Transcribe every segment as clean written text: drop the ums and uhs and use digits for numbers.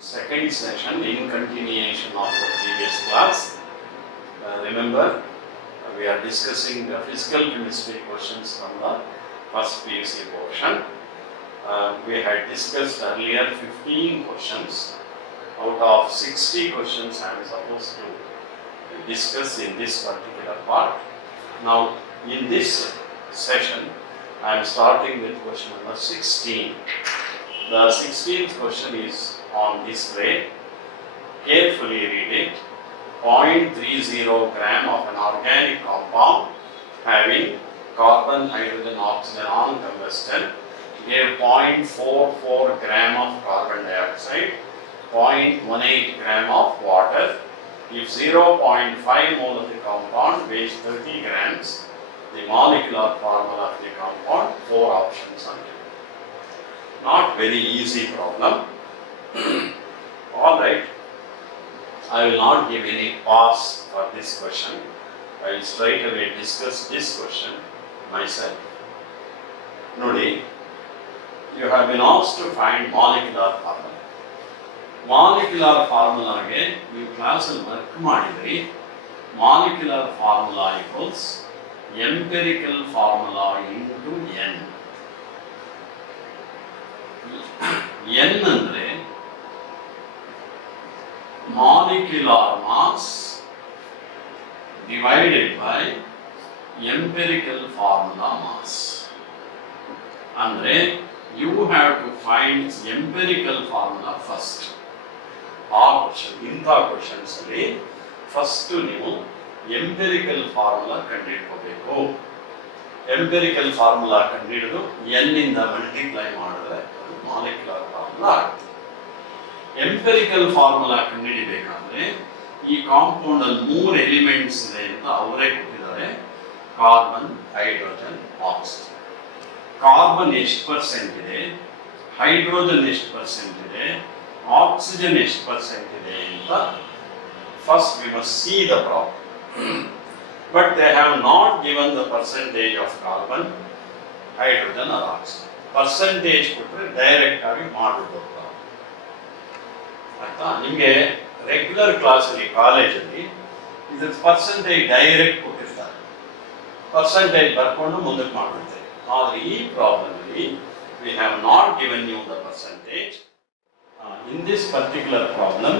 second session in continuation of the previous class. Remember, we are discussing the physical chemistry questions from the first PUC portion. We had discussed earlier 15 questions. Out of 60 questions I am supposed to discuss in this particular part. Now, in this session, I am starting with question number 16. The 16th question is on display. Carefully read it. 0.30 gram of an organic compound having carbon, hydrogen, oxygen on combustion gave 0.44 gram of carbon dioxide, 0.18 gram of water. If 0.5 mole of the compound weighs 30 grams, the molecular formula of the compound, 4 options are given. Not very easy problem. Alright, I will not give any pause for this question. I will straight away discuss this question myself. Nodi, you have been asked to find molecular formula. Molecular formula again, you class work madidri. Molecular formula equals empirical formula into N. N andre molecular mass divided by empirical formula mass. Andre you have to find empirical formula first. Our question, inta questions alli first ನೀವು empirical formula ಕಂಡುಹಿಡಿಯಬೇಕು. Empirical formula ಕಂಡುಹಿಡಿದು n ಇಂದ multiply ಮಾಡಿದ್ರೆ molecular formula ಆಗುತ್ತೆ. Empirical formula ಕಂಡುಹಿಡಿಯಬೇಕಾದ್ರೆ ಈ compound ಅಲ್ಲಿ 3 elements ಇದೆ ಅಂತ ಅವರೇ ಕೊಟ್ಟಿದ್ದಾರೆ. Carbon, hydrogen, oxygen. ಕಾರ್ಬನ್ ಎಷ್ಟು ಪರ್ಸೆಂಟ್ ಇದೆ, ಹೈಡ್ರೋಜನ್ ಎಷ್ಟು ಪರ್ಸೆಂಟ್ ಇದೆ, ಆಕ್ಸಿಜನ್ ಎಷ್ಟು ಪರ್ಸೆಂಟ್ ಇದೆ ಅಂತ first we must C the problem. But they have not given the percentage of carbon, hydrogen or oxygen. Percentage ಕೊಟ್ಟರೆ ಡೈರೆಕ್ಟ್ ಆಗಿ ಮಾಡಬಹುದು. ಆಯ್ತಾ? ನಿಮಗೆ ರೆಗ್ಯುಲರ್ ಕ್ಲಾಸಲ್ಲಿ ಕಾಲೇಜಲ್ಲಿ ಇದರ ಪರ್ಸೆಂಟೇಜ್ ಡೈರೆಕ್ಟ್ ಕೊಟ್ಟಿರ್ತಾರೆ. ಪರ್ಸೆಂಟೇಜ್ ಬರ್ಕೊಂಡು ಮುಂದಕ್ಕೆ ಮಾಡ್ಬಿಡ್ತಾರೆ. ಆದರೆ ಈ ಪ್ರಾಬ್ಲಮಲ್ಲಿ we have not given you the percentage. In this particular problem,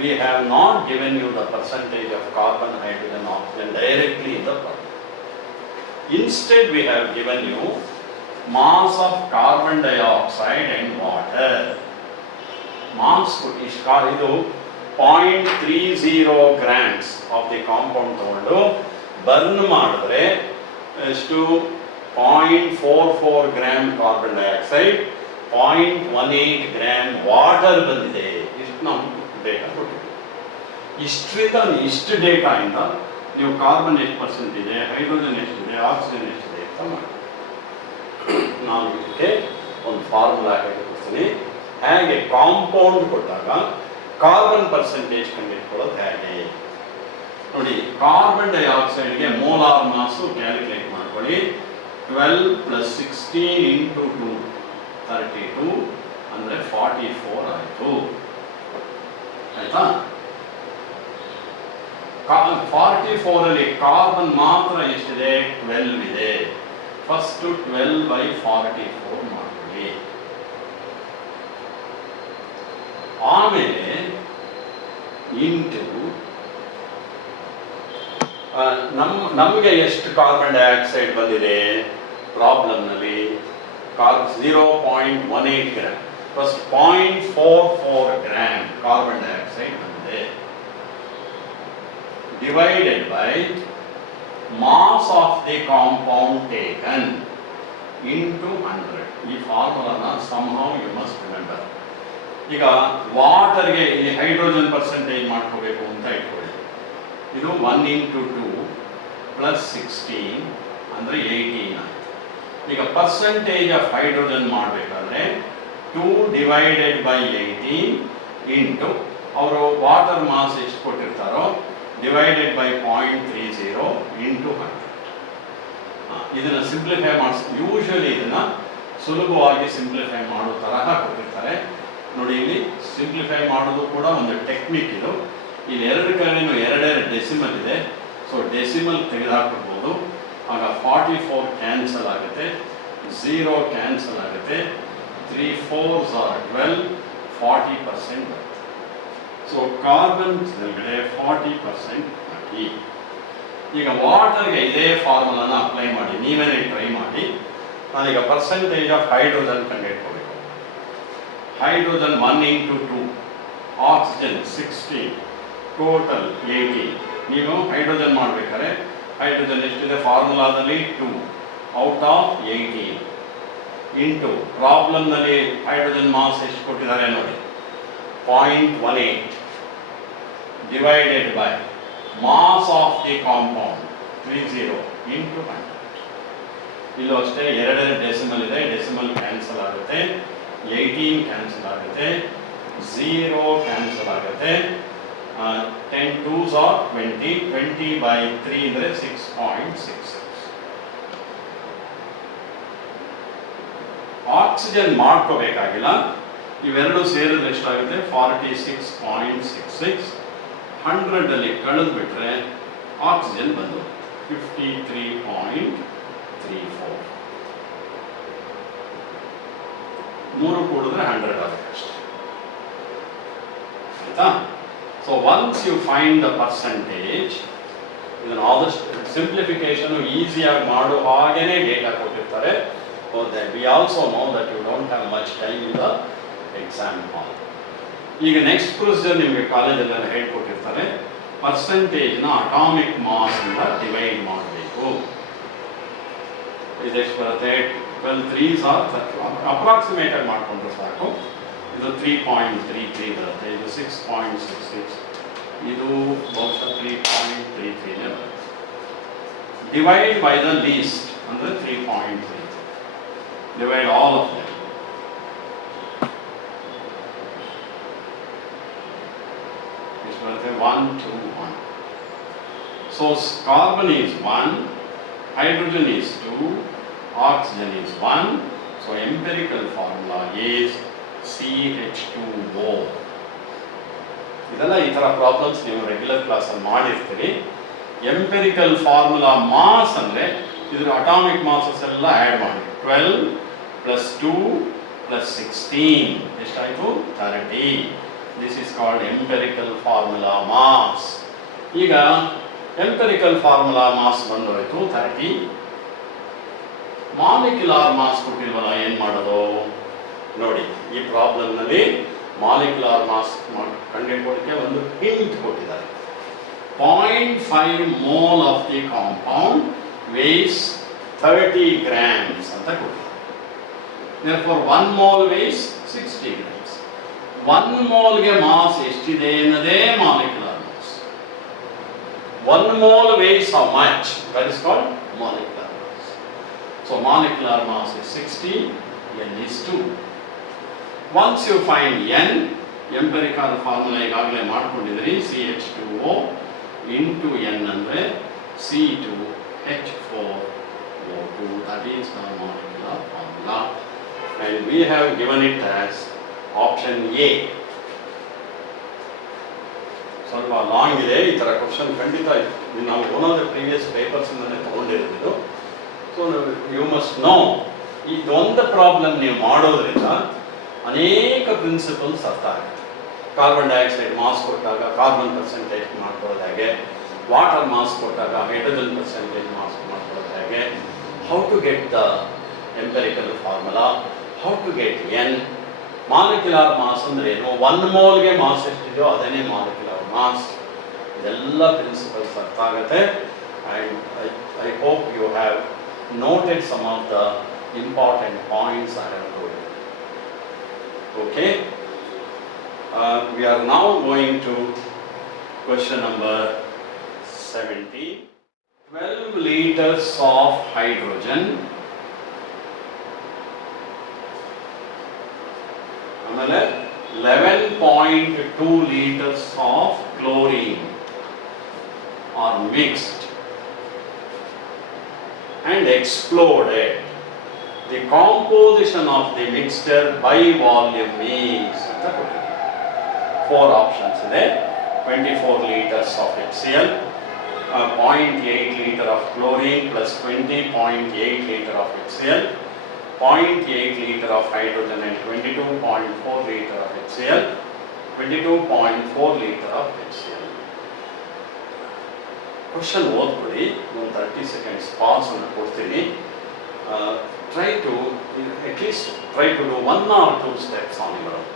we have not given you the percentage of carbon, hydrogen, oxygen directly in the problem. Instead, we have given you mass of carbon dioxide and water. Mass is 0.30 grams of the compound ತಗೊಂಡು burn ಮಾಡಿದ್ರೆ ಎಷ್ಟು 0.44 gram carbon dioxide, 0.18 gram water ಬಂದಿದೆ. ಇಷ್ಟು ನಾವು data ಕೊಟ್ಟಿದ್ದೀವಿ. ಇಷ್ಟು ಡೇಟಾಯಿಂದ ನೀವು carbon ಎಷ್ಟು ಪರ್ಸೆಂಟ್ ಇದೆ, ಹೈಡ್ರೋಜನ್ ಎಷ್ಟಿದೆ, ಆಕ್ಸಿಜನ್ ಎಷ್ಟಿದೆ ಅಂತ ಮಾಡಿ. ನಾನು ಇದಕ್ಕೆ ಒಂದು ಫಾರ್ಮುಲಾ ಹೇಳಿಕೊಡ್ತೀನಿ. ಹೇಗೆ ಕಾಂಪೌಂಡ್ ಕೊಟ್ಟಾಗ ಕಾರ್ಬನ್ ಪರ್ಸೆಂಟೇಜ್ ಕಂಡುಹಿಡ್ಕೊಳ್ಳೋದು ಹೇಗೆ ನೋಡಿ. ಕಾರ್ಬನ್ ಡೈಆಕ್ಸೈಡ್ಗೆ ಮೋಲಾರ್ ಮಾಸು ಕ್ಯಾಲ್ಕುಲೇಟ್ ಮಾಡ್ಕೊಳ್ಳಿ. 12 + 16 × 2 32 ಅಂದರೆ 44 ಆಯಿತು. ಆಯ್ತಾ? 44 ಅಲ್ಲಿ ಕಾರ್ಬನ್ ಮಾತ್ರ ಎಷ್ಟಿದೆ, 12 ಇದೆ. ಫಸ್ಟ್ 12/44 ಮಾಡ್ಕೊಳ್ಳಿ. ಆಮೇಲೆ ಇಂಟು ನಮಗೆ ಎಷ್ಟು ಕಾರ್ಬನ್ ಡೈಆಕ್ಸೈಡ್ ಬಂದಿದೆ ಪ್ರಾಬ್ಲಮ್ನಲ್ಲಿ 0.18 gram. First 0.44 gram carbon dioxide ಬಂದಿದೆ. Divided by mass of the compound taken into 100. ಈ ಫಾರ್ಮುಲಾನ somehow you must remember. ಈಗ ವಾಟರ್ಗೆ ಇಲ್ಲಿ ಹೈಡ್ರೋಜನ್ ಪರ್ಸೆಂಟೇಜ್ ಮಾಡ್ಕೋಬೇಕು ಅಂತ ಇಟ್ಕೊಳ್ಳಿ. ಇದು 1 × 2 + 16 ಅಂದರೆ 18 ಆಯಿತು. ಈಗ ಪರ್ಸೆಂಟೇಜ್ ಆಫ್ ಹೈಡ್ರೋಜನ್ ಮಾಡಬೇಕಾದ್ರೆ 2 ಡಿವೈಡೆಡ್ ಬೈ 18 ಇಂಟು ಅವರು ವಾಟರ್ ಮಾಸ್ ಎಷ್ಟು ಕೊಟ್ಟಿರ್ತಾರೋ ಡಿವೈಡೆಡ್ ಬೈ 0.30 ಇಂಟು 100. ಇದನ್ನು ಸಿಂಪ್ಲಿಫೈ ಮಾಡಿಸ್ ಯೂಶಲಿ ಇದನ್ನು ಸುಲಭವಾಗಿ ಸಿಂಪ್ಲಿಫೈ ಮಾಡೋ ತರಹ ಕೊಟ್ಟಿರ್ತಾರೆ. ನೋಡಿ ಇಲ್ಲಿ ಸಿಂಪ್ಲಿಫೈ ಮಾಡೋದು ಕೂಡ ಒಂದು ಟೆಕ್ನಿಕ್ ಇದು. ಇಲ್ಲಿ ಎರಡು ಕಡೆನೂ ಎರಡೆರಡು ಡೆಸಿಮಲ್ ಇದೆ, ಸೊ ಡೆಸಿಮಲ್ ತೆಗೆದುಹಾಕ್ಬಿಡ್ಬೋದು. ಆಗ 44 ಕ್ಯಾನ್ಸಲ್ ಆಗುತ್ತೆ, 0 ಕ್ಯಾನ್ಸಲ್ ಆಗುತ್ತೆ, 3 4s are 12, 40% ಬರುತ್ತೆ. ಸೊ ಕಾರ್ಬನ್ ಒಳಗಡೆ 40% ಹಾಕಿ. ಈಗ ವಾಟರ್ಗೆ ಇದೇ ಫಾರ್ಮುಲಾನ ಅಪ್ಲೈ ಮಾಡಿ, ನೀವೇನೇ ಟ್ರೈ ಮಾಡಿ. ನಾನೀಗ ಪರ್ಸೆಂಟೇಜ್ ಆಫ್ ಹೈಡ್ರೋಜನ್ ಕಂಡುಹಿಡ್ಕೋಬೇಕು. Hydrogen 1 into 2, oxygen 16, total 18. ನೀವು ಹೈಡ್ರೋಜನ್ ಮಾಡಬೇಕಾದ್ರೆ ಹೈಡ್ರೋಜನ್ ಎಷ್ಟಿದೆ ಫಾರ್ಮುಲಾದಲ್ಲಿ 2 ಔಟ್ ಆಫ್ 18 ಇಂಟು ಪ್ರಾಬ್ಲಮ್ನಲ್ಲಿ ಹೈಡ್ರೋಜನ್ ಮಾಸ್ ಎಷ್ಟು ಕೊಟ್ಟಿದ್ದಾರೆ ನೋಡಿ 0.18 divided by mass of the compound 30 into 100. ಇಲ್ಲೂ ಅಷ್ಟೇ ಎರಡೆರಡು ಡೆಸಿಮಲ್ ಇದೆ, ಡೆಸಿಮಲ್ ಕ್ಯಾನ್ಸಲ್ ಆಗುತ್ತೆ, 18 ಕ್ಯಾನ್ಸಲ್ ಆಗುತ್ತೆ, 0 ಕ್ಯಾನ್ಸಲ್ ಆಗುತ್ತೆ, 10 2s are 20, 20 by 3 ಅಂದರೆ 6.66. ಆಕ್ಸಿಜನ್ ಮಾಡ್ಕೋಬೇಕಾಗಿಲ್ಲ, ಇವೆರಡು ಸೇರಿದ್ರೆ ಎಷ್ಟಾಗುತ್ತೆ 46.66. 100 ಕಳೆದು ಬಿಟ್ರೆ ಆಕ್ಸಿಜನ್ ಬಂದು 53.34. 3 ಕೂಡಿದ್ರೆ 100 ಆಗುತ್ತೆ ಅಷ್ಟೇ, ಆಯ್ತಾ? So once you find the percentage, ಇದನ್ನು ಆದಷ್ಟು ಸಿಂಪ್ಲಿಫಿಕೇಶನ್ ಈಸಿಯಾಗಿ ಮಾಡೋ ಹಾಗೇನೆ ಡೇಟಾ ಕೊಟ್ಟಿರ್ತಾರೆ. We also know that you don't have much time in the exam hall. ಈಗ ನೆಕ್ಸ್ಟ್ ಪ್ರೊಸೀಜರ್ ನಿಮಗೆ ಕಾಲೇಜಲ್ಲೆಲ್ಲ ಹೇಳ್ಕೊಟ್ಟಿರ್ತಾರೆ, ಪರ್ಸೆಂಟೇಜ್ನ ಅಟಾಮಿಕ್ ಮಾಸ್ ಇಂದ ಡಿವೈಡ್ ಮಾಡಬೇಕು. ಇದೆಷ್ಟು ಬರುತ್ತೆ 12 3s are 30, ಅಪ್ರಾಕ್ಸಿಮೇಟ್ ಆಗಿ ಮಾಡಿಕೊಂಡ್ರೆ ಸಾಕು. ಇದು 3.33 ಬರುತ್ತೆ, ಇದು 6.66, ಇದು ಬಹುಶಃ 3.33 ಬರುತ್ತೆ. ಡಿವೈಡ್ ಬೈ ದ ಲೀಸ್ಟ್ ಅಂದರೆ 3.33. Divide all of them. ಎಷ್ಟು ಬರುತ್ತೆ 1 2 1. So carbon is 1, hydrogen is 2, oxygen is 1. So empirical formula is CH2O. ಇದೆಲ್ಲ ಈ ಥರ ಪ್ರಾಬ್ಲಮ್ಸ್ ನೀವು ರೆಗ್ಯುಲರ್ ಕ್ಲಾಸಲ್ಲಿ ಮಾಡಿರ್ತೀರಿ. ಎಂಪೆರಿಕಲ್ ಫಾರ್ಮುಲಾ ಮಾಸ್ ಅಂದರೆ ಇದ್ರ ಅಟಾಮಿಕ್ ಮಾಸಸ್ ಎಲ್ಲ ಆ್ಯಡ್ ಮಾಡಿ 12 + 2 + 16 ಎಷ್ಟಾಯಿತು 30. This is called empirical formula mass. ಈಗ ಎಂಪೆರಿಕಲ್ ಫಾರ್ಮುಲಾ ಮಾಸ್ ಬಂದೋಯ್ತು 30. ಮಾಲಿಕ್ಯುಲಾರ್ ಮಾಸ್ ಕೊಟ್ಟಿಲ್ವಲ್ಲ, ಏನು ಮಾಡೋದು ನೋಡಿ. ಈ ಪ್ರಾಬ್ಲಮ್ನಲ್ಲಿ ಮಾಲಿಕ್ಯುಲಾರ್ ಮಾಸ್ ಕಂಡುಹಿಡಿಯೋದಕ್ಕೆ ಒಂದು ಹಿಂಟ್ ಕೊಟ್ಟಿದ್ದಾರೆ. 0.5 mole of the compound weighs 30 grams ಅಂತ ಕೊಟ್ಟಿದ್ದಾರೆ. therefore 1 mole weighs 60 grams. 1 moleಗೆ mass ಎಷ್ಟಿದೆ ಅನ್ನೋದೇ molecular mass. 1 mole weighs how much? That is called molecular mass. So molecular mass is 60, N is 2. Once you find N, empirical formula ಈಗಾಗಲೇ ಮಾಡ್ಕೊಂಡಿದ್ದೀರಿ, CH2O into N ಅಂದರೆ C2H4O2. That is the molecular formula, and we have given it as option A. ಸ್ವಲ್ಪ long ಇದೆ ಈ ಥರ question, ಖಂಡಿತ ನಾವು one of the previous ಪೇಪರ್ಸಿಂದಲೇ ತೊಗೊಂಡಿರೋದು. ಸೊ ಯು ಮಸ್ಟ್ ನೋ, ಇದೊಂದು ಪ್ರಾಬ್ಲಮ್ ನೀವು ಮಾಡೋದ್ರಿಂದ ಅನೇಕ ಪ್ರಿನ್ಸಿಪಲ್ಸ್ ಅರ್ಥ ಆಗುತ್ತೆ. ಕಾರ್ಬನ್ ಡೈಆಕ್ಸೈಡ್ ಮಾಸ್ ಕೊಟ್ಟಾಗ ಕಾರ್ಬನ್ ಪರ್ಸೆಂಟೇಜ್ ಮಾಡ್ಕೊಳ್ಳೋದು ಹೇಗೆ, ವಾಟರ್ ಮಾಸ್ ಕೊಟ್ಟಾಗ ಹೈಡ್ರೋಜನ್ ಪರ್ಸೆಂಟೇಜ್ ಮಾಸ್ ಮಾಡ್ಕೊಳ್ಳೋದು ಹೇಗೆ, how to get the empirical formula, how to get n, molecular mass ಅಂದರೆ ಏನು, 1 ಮೋಲ್ಗೆ ಮಾಸ್ ಎಷ್ಟಿದೆಯೋ ಅದೇನೇ ಮಾಲಿಕ್ಯುಲಾರ್ ಮಾಸ್. ಇದೆಲ್ಲ ಪ್ರಿನ್ಸಿಪಲ್ಸ್ ಅರ್ಥ ಆಗುತ್ತೆ. And I hope you have noted some of the important points I have told you. Okay, we are now going to question number 17. 12 liters of hydrogen, ಆಮೇಲೆ 11.2 liters of chlorine are mixed and exploded. The composition of the mixture by volume is ಅಂತ ಕೊಟ್ಟಿದ್ದೀನಿ. 4 options ಇದೆ. 24 liters of HCl, 0.8 liter of chlorine plus 20.8 liter of HCl, 0.8 liter of hydrogen and 22.4 liter of HCl, 22.4 liter of HCl. Question ಓದ್ಕೊಳ್ಳಿ, ಒಂದು 30 seconds pass ಅನ್ನು ಕೊಡ್ತೀನಿ. Try to at least try to do 1 or 2 steps on your own.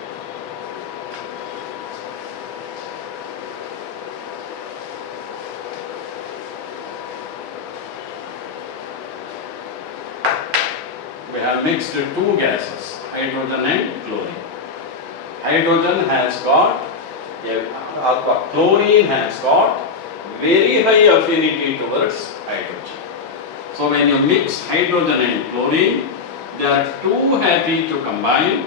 We have mixed 2 gases, hydrogen and chlorine. Hydrogen has got, chlorine has got very high affinity towards hydrogen. So when you mix hydrogen and chlorine, they are too happy to combine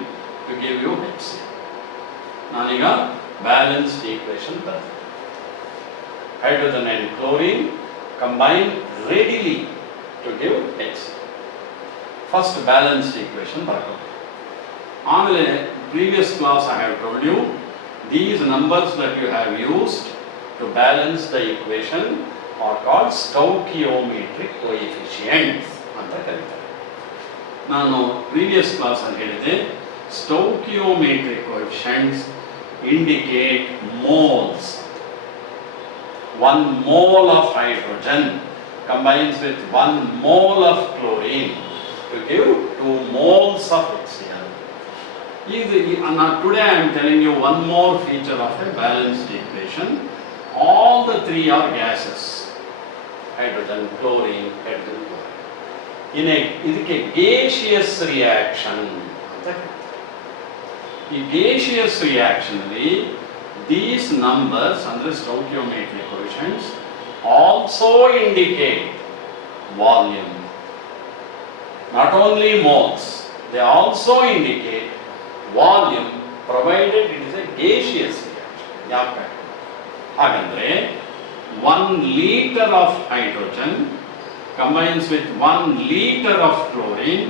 to give you HCl. Naniga balanced equation barte. Hydrogen and chlorine combine readily to give HCl. First balanced equation barte. Amele previous class I have told you, these numbers that you have used to balance the equation are called stoichiometric coefficients anta ಕರೀತಾರೆ. ನಾನು previous class ಅಲ್ಲಿ ಹೇಳಿದೆ, stoichiometric coefficients indicate moles. 1 mole of hydrogen combines with 1 mole of chlorine to give 2 moles of HCl. Today I am telling you one more feature of a balanced equation. All the 3 are gases. Hydrogen, chlorine, hydrogen, chlorine. ಇದಕ್ಕೆ gaseous reaction ಅಂತ ಕರೀತಾರೆ. ಈ gaseous reaction ಅಲ್ಲಿ these numbers under stoichiometric coefficients also indicate volume. Not only moles, they also indicate volume provided it is a gaseous reaction. ಹಾಗಂದ್ರೆ 1 liter of hydrogen combines with 1 liter of chlorine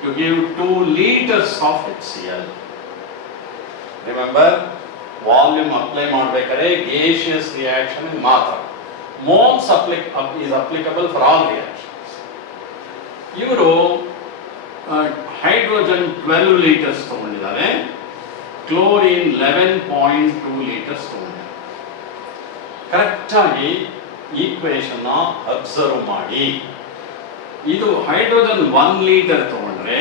to give 2 liters of HCl. Remember, volume apply ಮಾಡಬೇಕಾದ್ರೆ gaseous reaction ಮಾತ್ರ. Moles is applicable for all reactions. ಇವರು hydrogen 12 liters ತಗೊಂಡಿದ್ದಾರೆ, chlorine 11.2 liters ತಗೊಂಡಿದ್ದಾರೆ. ಕರೆಕ್ಟಾಗಿ equation observe ಮಾಡಿ. ಇದು hydrogen 1 litre ತಗೊಂಡ್ರೆ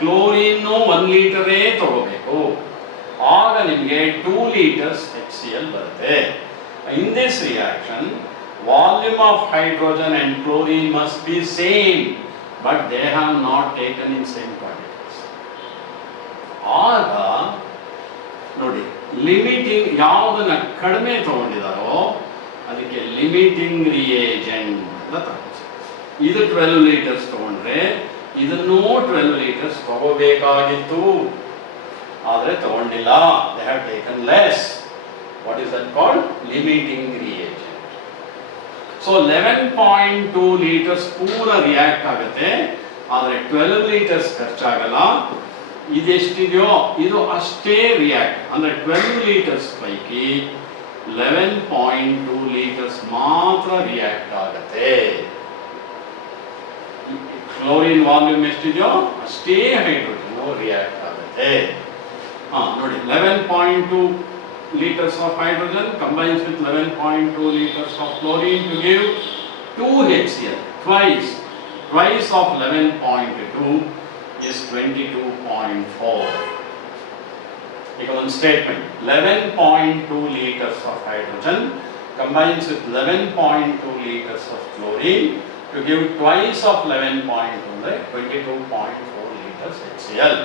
chlorine 1 ಲೀಟರೇ ತಗೋಬೇಕು, ಆಗ ನಿಮಗೆ 2 liters HCl ಬರುತ್ತೆ. In this reaction volume of hydrogen and chlorine must be same, but they have not taken in same quantities. ಆಗ ನೋಡಿ, ಲಿಮಿಟಿಂಗ್ ಯಾವುದನ್ನ ಕಡಿಮೆ ತಗೊಂಡಿದಾರೋ ಅದಕ್ಕೆ ಲಿಮಿಟಿಂಗ್ ರಿಯೇಜೆಂಟ್ ಅಂತ ತಗೋತಾರೆ. ಇದು 12 liters ತಗೊಂಡ್ರೆ ಇದನ್ನೂ 12 liters ತಗೋಬೇಕಾಗಿತ್ತು, ಆದರೆ ತಗೊಂಡಿಲ್ಲ. They have taken less. What is that called? Limiting reagent. So 11.2 liters ಪೂರ ರಿಯಾಕ್ಟ್ ಆಗುತ್ತೆ, ಆದರೆ 12 liters ಖರ್ಚಾಗಲ್ಲ. ಇದೆಷ್ಟಿದೆಯೋ ಇದು ಅಷ್ಟೇ ರಿಯಾಕ್ಟ್, ಅಂದರೆ 12 liters ಪೈಕಿ 11.2 liters ಮಾತ್ರ ರಿಯಾಕ್ಟ್ ಆಗುತ್ತೆ. ಕ್ಲೋರಿನ್ ವಾಲ್ಯೂಮ್ ಎಷ್ಟಿದೆಯೋ ಅಷ್ಟೇ ಹೈಡ್ರೋಜನ್ ರಿಯಾಕ್ಟ್ ಆಗುತ್ತೆ. ನೋಡಿ, 11.2 liters of hydrogen combines with 11.2 liters of chlorine to give 2 HCl. Twice of 11.2 is 22.4. Take one statement. 11.2 liters of hydrogen combines with 11.2 liters of chlorine to give twice of 11.2, like 22.4 liters HCl.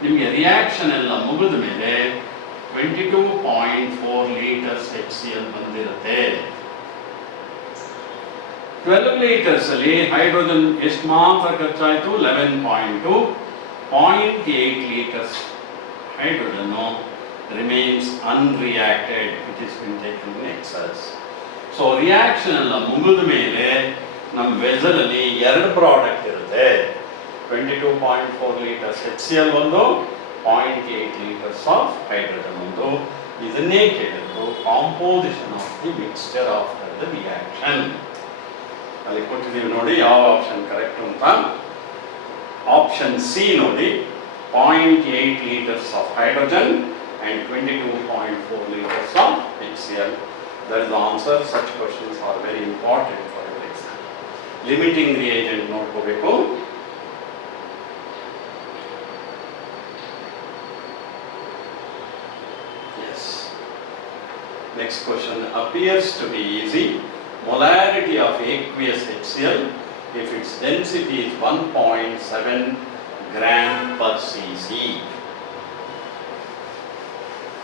ನಿಮಗೆ reaction ಎಲ್ಲ ಮುಗಿದ ಮೇಲೆ 22.4 liters HCl ಬಂದಿರುತ್ತೆ. 12 liters ಅಲ್ಲಿ hydrogen ಎಷ್ಟು ಮಾತ್ರ ಖರ್ಚಾಯಿತು? 11.2. 0.8 liters hydrogen remains unreacted, which is been taken in excess. So reaction ಎಲ್ಲ ಮುಗಿದ ಮೇಲೆ ನಮ್ಮ ವೆಸಲ್ ಅಲ್ಲಿ 2 ಪ್ರಾಡಕ್ಟ್ ಇರುತ್ತೆ. 22.4 liters HCl ಒಂದು, 0.8 liters of hydrogen ಒಂದು ಇದನ್ನೇ ಕೇಳಿದ್ರು composition of the mixture after the reaction ಅಲ್ಲಿ ಕೊಟ್ಟಿದ್ದೀವಿ ನೋಡಿ ಯಾವ ಆಪ್ಷನ್ ಕರೆಕ್ಟ್ ಅಂತ ಆಪ್ಷನ್ ಸಿ ನೋಡಿ 0.8 liters of hydrogen and 22.4 liters of HCl. That is the answer. Such questions are very important for your exam. Limiting reagent ನೋಡ್ಕೋಬೇಕು. Yes. Next question appears to be easy. Molarity of aqueous HCl if its density is 1.7 gram per cc.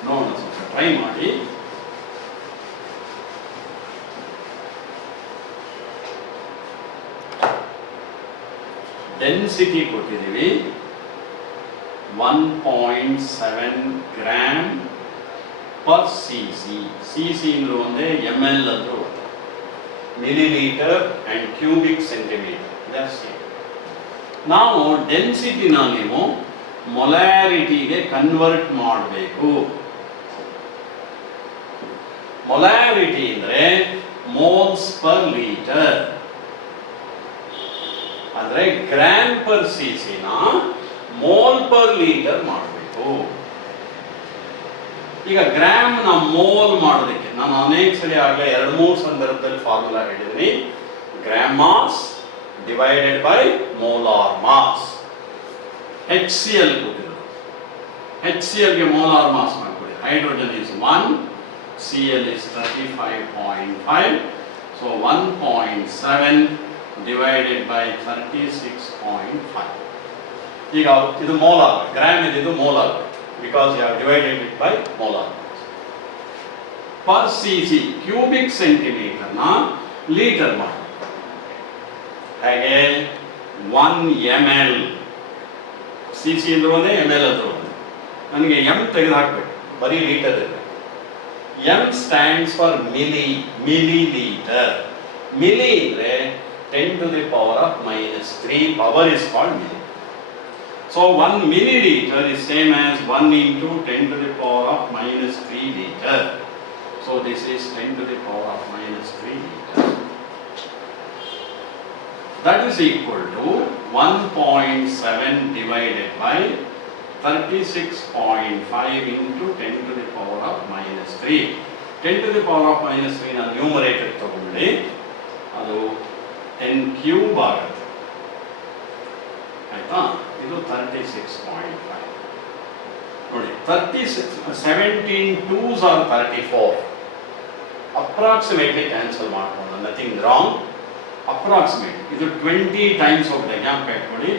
ನೋಡೋಣ ಸ್ವಲ್ಪ try ಮಾಡಿ. Density ಕೊಟ್ಟಿದ್ದೀವಿ 1.7 gram per C C. C C ಅಂದ್ರೂ ಒಂದೇ M L ಅಂದ್ರೂ ಒಂದೇ. Millilitre and cubic centimetre ಜಾಸ್ತಿ. ನಾವು ಡೆನ್ಸಿಟಿನ ನೀವು ಮೊಲಾರಿಟಿಗೆ ಕನ್ವರ್ಟ್ ಮಾಡಬೇಕು. ಮೊಲಾರಿಟಿ ಅಂದರೆ ಮೋಲ್ಸ್ ಪರ್ ಲೀಟರ್, ಅಂದರೆ ಗ್ರಾಮ್ ಪರ್ ಸಿ ಸಿನ ಮೋಲ್ ಪರ್ ಲೀಟರ್ ಮಾಡಬೇಕು. ಈಗ ಗ್ರಾಮ್ನ ಮೋಲ್ ಮಾಡೋದಕ್ಕೆ ನಾನು ಅನೇಕ ಸರಿ ಆಗಲೇ 2-3 ಸಂದರ್ಭದಲ್ಲಿ ಫಾರ್ಮುಲಾ ಹೇಳಿದ್ದೀನಿ. Gram mass divided by molar mass. HCl ಕೊಟ್ಟಿದ್ರು. HCl ಗೆ molar mass ಮಾಡ್ಕೊಳ್ಳಿ. Hydrogen is 1, Cl is 35.5. So 1.7 divided by 36.5. ಈಗ ಇದು molar, gram ಇದು molar because you have divided it by molar mass. Per cc cubic centimeter ನ litre ಮಾಡಿ. ಹಾಗೆ 1 ml C C ಅಂದ್ರೂ ಒಂದೇ ಎಮ್ ಎಲ್ ಅಂದ್ರೂ ಒಂದೇ. ನನಗೆ ಎಮ್ ತೆಗೆದು ಹಾಕಬೇಕು, ಬರೀ ಲೀಟರ್ ಇದೆ. M stands for millilitre. Milli ಅಂದರೆ 10 to the power of -3. Power is called milli. So 1 milliliter is same as 1 into 10 to the power of -3 liter. So this is 10 to the power of -3 liter. That is equal to 1.7 divided by 36.5 into 10 to the power of -3. 10 to the power of -3 ನ numerator ತಗೊಂಡ್ಬಿಡಿ, ಅದು 10 cube ಆಗುತ್ತೆ. ಆಯ್ತಾ? ಇದು 36.5 ನೋಡಿ. 17 2s are 34. Approximately cancel ಮಾಡ್ಕೊಂಡು nothing wrong. Approximate ಇದು 20 times ಹೋಗಿದೆ. ಜ್ಞಾಪಕ ಇಟ್ಕೊಳ್ಳಿ.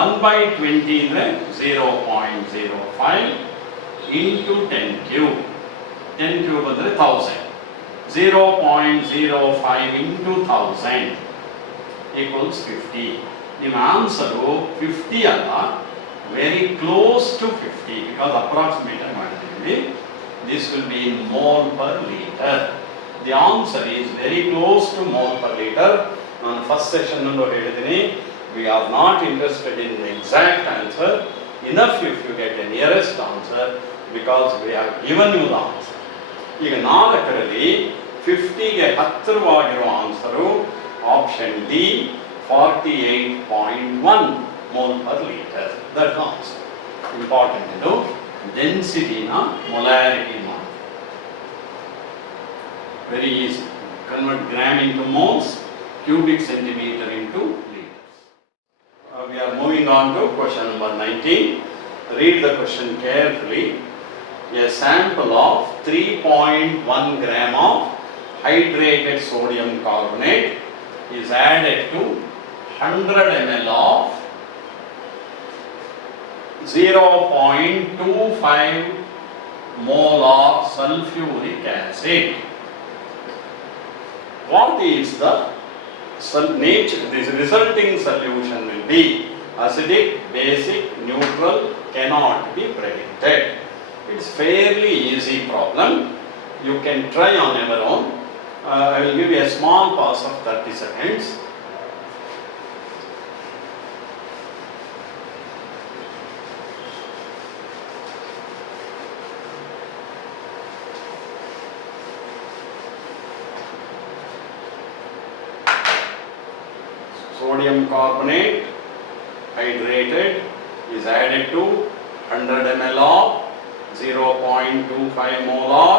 1/20 ಅಂದರೆ 0.05 ಇಂಟು 10 ಕ್ಯೂಬ್. 10 ಕ್ಯೂಬ್ ಅಂದರೆ 1000. 0.05 ಇಂಟು 1000 ಈಕ್ವಲ್ಸ್ 50. ನಿಮ್ಮ ಆನ್ಸರು 50 ಅಲ್ಲ, very close to 50 because approximate ಮಾಡಿದ್ದೀವಿ. This will be in mole per litre. The answer is very close to mole per liter. ನಾನು ಫಸ್ಟ್ ಸೆಷನ್ ಅನ್ನು ಹೇಳಿದ್ದೀನಿ, we are not interested in the exact answer. Enough if you get the nearest answer because we have given you the answer. ಈಗ 4ರಲ್ಲಿ 50ಗೆ ಹತ್ತಿರವಾಗಿರೋ answer option D 48.1 mole per liter. That's the answer. Important ಇದು ಡೆನ್ಸಿಟಿನ molarity ಮಾಡಿ. Very easy. Convert gram into moles, cubic centimeter into liters. We are moving on to question number 19. Read the question carefully. A sample of 3.1 gram of hydrated sodium carbonate is added to 100 ml of 0.25 mole of sulfuric acid. What is the nature? This resulting solution will be acidic, basic, neutral, cannot be predicted. It's fairly easy problem. You can try on your own. I will give you a small pause of 30 seconds. sodium carbonate hydrated is added to 100 ml of 0.25 molar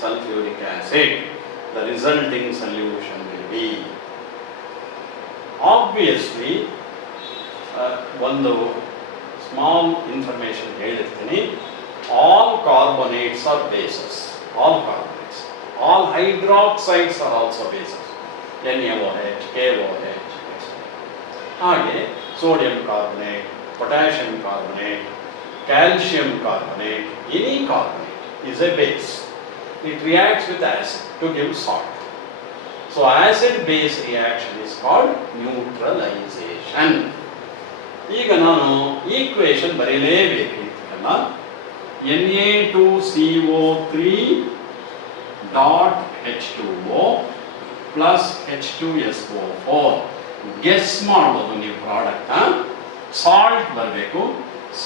sulfuric acid. The resulting solution will be, obviously, ಒಂದು small information ಹೇಳಿರ್ತೀನಿ. All carbonates are bases. All carbonates. All hydroxides are also bases. NaOH, KOH, etc. ಹಾಗೆ sodium carbonate, potassium carbonate, calcium carbonate, any carbonate is a base. It reacts with acid to give salt. So acid-base reaction is called neutralization. ಈಗ ನಾನು equation ಬರೀಲೇಬೇಕಿತ್ತಲ್ಲ. Na2CO3 dot H2O plus H2SO4. Guess ಮಾಡ್ಬೋದು ನೀವು product. Salt ಬರಬೇಕು.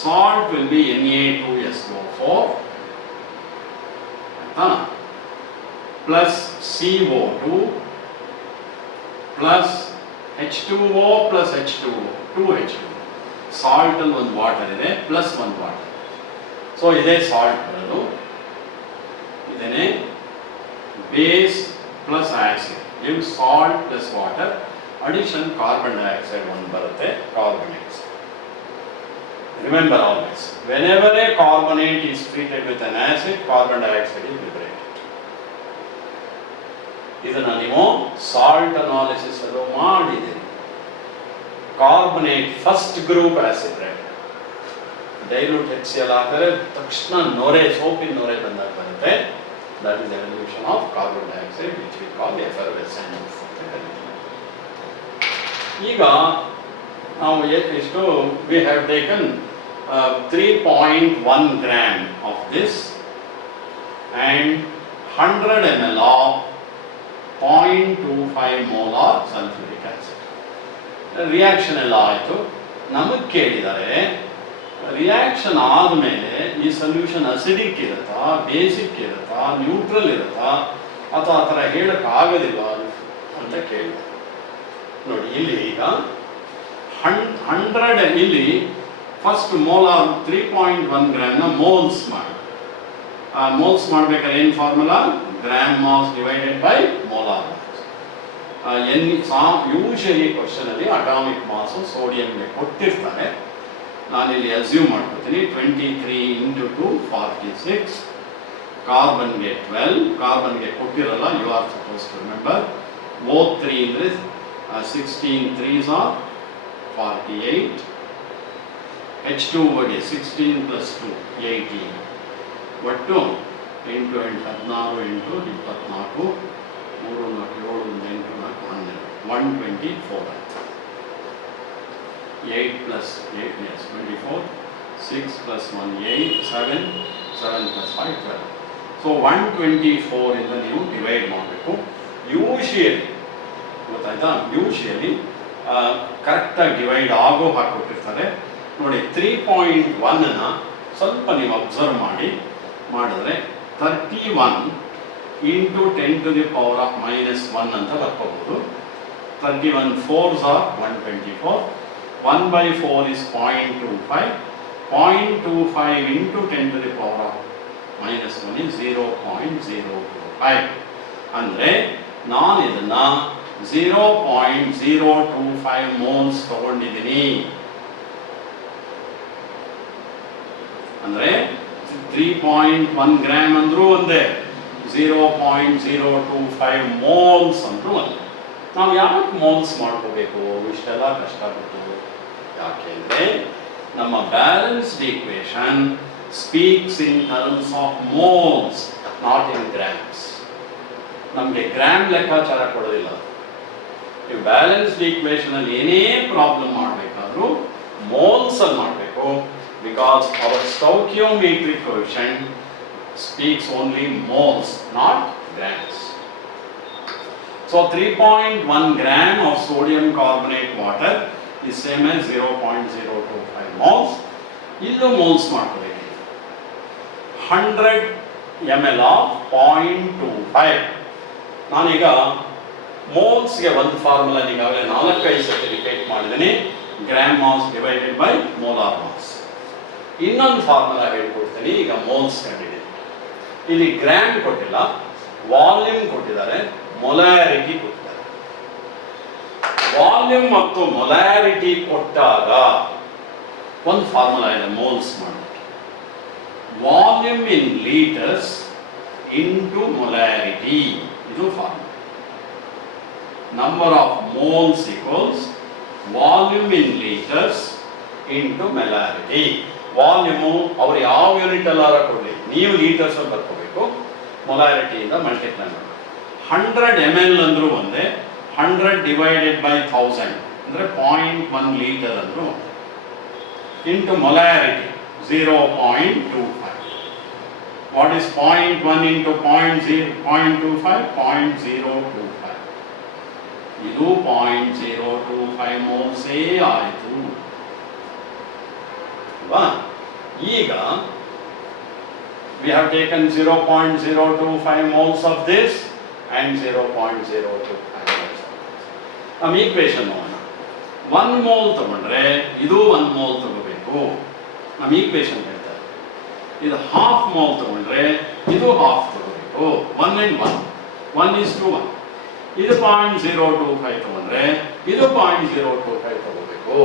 Salt will be Na2SO4 plus CO2 plus H2O plus H2O 2H2. Salt ಅಲ್ಲಿ ಒಂದು water ಇದೆ, plus ಒಂದು ವಾಟರ್. ಸೊ ಇದೇ ಸಾಲ್ಟ್ ಬರೋದು. ಇದೇನೆ ಬೇಸ್ ಪ್ಲಸ್ ಆಸಿಡ್ ಇವು salt plus water. Addition carbon dioxide ಒಂದು ಬರುತ್ತೆ, carbonates. Remember always, whenever a carbonate is treated with an acid, carbon dioxide is liberated. ಇದನ್ನು ನೀವು ಸಾಲ್ಟ್ ಅನಾಲಿಸಿಸ್ ಅಲ್ಲೂ ಮಾಡಿದ್ದೀರಿ. Carbonate first group acid right. Dilute HCl ಹಾಕಿದ್ರೆ ತಕ್ಷಣ ನೊರೆ, ಸೋಪಿನ ನೊರೆ ಬಂದಾಗ ಬರುತ್ತೆ. That is evolution of carbon dioxide which we call effervescence. ಈಗ ನಾವು ಎಷ್ಟು we have taken 3.1 gram of this and 100 ml of 0.25 molar sulfuric acid. Reaction ಎಲ್ಲ ಆಯಿತು. ನಮಗೆ ಕೇಳಿದ್ದಾರೆ, ರಿಯಾಕ್ಷನ್ ಆದಮೇಲೆ ಈ ಸೊಲ್ಯೂಷನ್ ಅಸಿಡಿಕ್ ಇರುತ್ತಾ, ಬೇಸಿಕ್ ಇರುತ್ತಾ, ನ್ಯೂಟ್ರಲ್ ಇರುತ್ತಾ, ಅಥವಾ ಆ ಥರ ಹೇಳೋಕ್ಕಾಗೋದಿಲ್ಲ ಅಂತ ಕೇಳಿದೆ. ನೋಡಿ ಇಲ್ಲಿ ಈಗ 100 ಇಲ್ಲಿ ಫಸ್ಟ್ ಮೋಲಾರ್ 3.1 ಗ್ರಾಮ್ನ ಮೋಲ್ಸ್ ಮಾಡಿ. ಆ ಮೋಲ್ಸ್ ಮಾಡ್ಬೇಕಾದ್ರೆ ಏನು formula? Gram mass divided by molar mass. Usually ಕ್ವಶನಲ್ಲಿ ಅಟಾಮಿಕ್ ಮಾಸು ಸೋಡಿಯಂಗೆ ಕೊಟ್ಟಿರ್ತಾರೆ. ನಾನಿಲ್ಲಿ ಅಸ್ಯೂಮ್ ಮಾಡ್ಕೊತೀನಿ 23 × 2 46. ಕಾರ್ಬನ್ಗೆ 12. ಕಾರ್ಬನ್ಗೆ ಕೊಟ್ಟಿರಲ್ಲ, you are suppose to remember. O3 ಅಂದರೆ 16 3s are 48. H2Oಗೆ 16 + 2 18. ಒಟ್ಟು 8 × 8 16 × 24 3 4 7 8 4 12 124. 8 + 8 yes 24. 6 + 1 8 7 7 + 5 12. ಸೊ 124 ಇಂದ ನೀವು ಡಿವೈಡ್ ಮಾಡಬೇಕು. ಯೂಶಿಯಲಿ ಗೊತ್ತಾಯ್ತಾ? ಯೂಶಿಯಲಿ ಕರೆಕ್ಟಾಗಿ ಡಿವೈಡ್ ಆಗೋ ಹಾಕ್ಕೊಟ್ಟಿರ್ತಾರೆ ನೋಡಿ. 3.1ನ ಸ್ವಲ್ಪ ನೀವು ಅಬ್ಸರ್ವ್ ಮಾಡಿದ್ರೆ 31 × 10⁻⁻1 ಅಂತ ಬರ್ಕೋಬೋದು. 31 4s are 124. 1/4 is 0.25. 0.25 × 10⁻⁻1 is 0.025. ಅಂದರೆ ನಾನು ಇದನ್ನು 0.025 ಮೋಲ್ಸ್ ತಗೊಂಡಿದ್ದೀನಿ. ಅಂದರೆ 3.1 ಗ್ರಾಮ್ ಅಂದರೂ ಒಂದೇ, 0.025 ಮೋಲ್ಸ್ ಅಂದರೂ ಒಂದೇ. ನಾವು ಯಾಕೆ ಮೋಲ್ಸ್ ಮಾಡ್ಕೋಬೇಕು? ಇಷ್ಟೆಲ್ಲ ಕಷ್ಟಪಟ್ಟು ಯಾಕೆಂದರೆ ನಮ್ಮ balanced equation speaks in terms of moles, not in grams. ನಮಗೆ ಗ್ರಾಮ್ ಲೆಕ್ಕಾಚಾರ ಕೊಡೋದಿಲ್ಲ. ನೀವು ಬ್ಯಾಲೆನ್ಸ್ಡ್ ಈಕ್ವೇಷನಲ್ಲಿ ಏನೇ ಪ್ರಾಬ್ಲಮ್ ಮಾಡಬೇಕಾದ್ರೂ ಮೋಲ್ಸಲ್ಲಿ ಮಾಡಬೇಕು. Because our stoichiometric coefficient speaks only moles, not grams. So 3.1 gram of sodium carbonate water is same as 0.025 moles. Illu moles ಮಾಡ್ಕೋಬೇಕು. 100 ml of 0.25. ನಾನೀಗ ಮೋಲ್ಸ್ಗೆ ಒಂದು ಫಾರ್ಮುಲಾ ಈಗಾಗಲೇ 4-5 ಸತಿ ರಿಪೀಟ್ ಮಾಡಿದ್ದೀನಿ, gram mass divided by molar mass. ಇನ್ನೊಂದು formula ಹೇಳ್ಕೊಡ್ತೀನಿ, ಈಗ moles ಕಂಡಿದೆ. ಇಲ್ಲಿ ಗ್ರಾಮ್ ಕೊಟ್ಟಿಲ್ಲ, ವಾಲ್ಯೂಮ್ ಕೊಟ್ಟಿದ್ದಾರೆ, ಮೊಲಾರಿಟಿ ಕೊಟ್ಟಿದ್ದಾರೆ. ವಾಲ್ಯೂಮ್ ಮತ್ತು ಮೊಲಾರಿಟಿ ಕೊಟ್ಟಾಗ ಒಂದು ಫಾರ್ಮುಲಾ ಇದೆ ಮೋಲ್ಸ್ ಮಾಡೋಕ್ಕೆ. Volume in litres into molarity, ಇದು formula. Number of moles equals volume in litres into molarity. Volume ಅವ್ರು ಯಾವ ಯೂನಿಟ್ ಅಲ್ಲಾರ ಕೊಡಲಿ, ನೀವು ಲೀಟರ್ಸ್ ಅಲ್ಲಿ ಬರ್ಕೋಬೇಕು, ಮೊಲಾರಿಟಿಯಿಂದ ಮಲ್ಟಿಪ್ಲೈ ಮಾಡಬೇಕು. 100 ml ಅಂದರೂ ಒಂದೇ, 100 ಡಿವೈಡೆಡ್ ಬೈ 1000 ಅಂದರೆ 0.1 ಲೀಟರ್ ಅಂದರೂ into molarity 0.25. What is 0.1 into 0.25? 0.025. ಇದು 0.025 ಮೋಲ್ಸೇ ಆಯಿತು ಅಲ್ವಾ? ಈಗ we have taken 0.025 moles of this and 0.025 moles of this. ನಮ್ಮ ಈಕ್ವೇಷನ್ ನೋಡೋಣ. 1 ಮೋಲ್ ತಗೊಂಡ್ರೆ ಇದು 1 ಮೋಲ್ ತಗೋಬೇಕು, ನಮ್ಮ ಈಕ್ವೇಷನ್ ಹೇಳ್ತಾರೆ. ಇದು ಹಾಫ್ ಮೋಲ್ ತಗೊಂಡ್ರೆ ಇದು ಹಾಫ್ ತಗೋಬೇಕು. 1 and 1, 1:1. ಇದು 0.025 ತಗೊಂಡ್ರೆ ಇದು 0.025 ತಗೋಬೇಕು.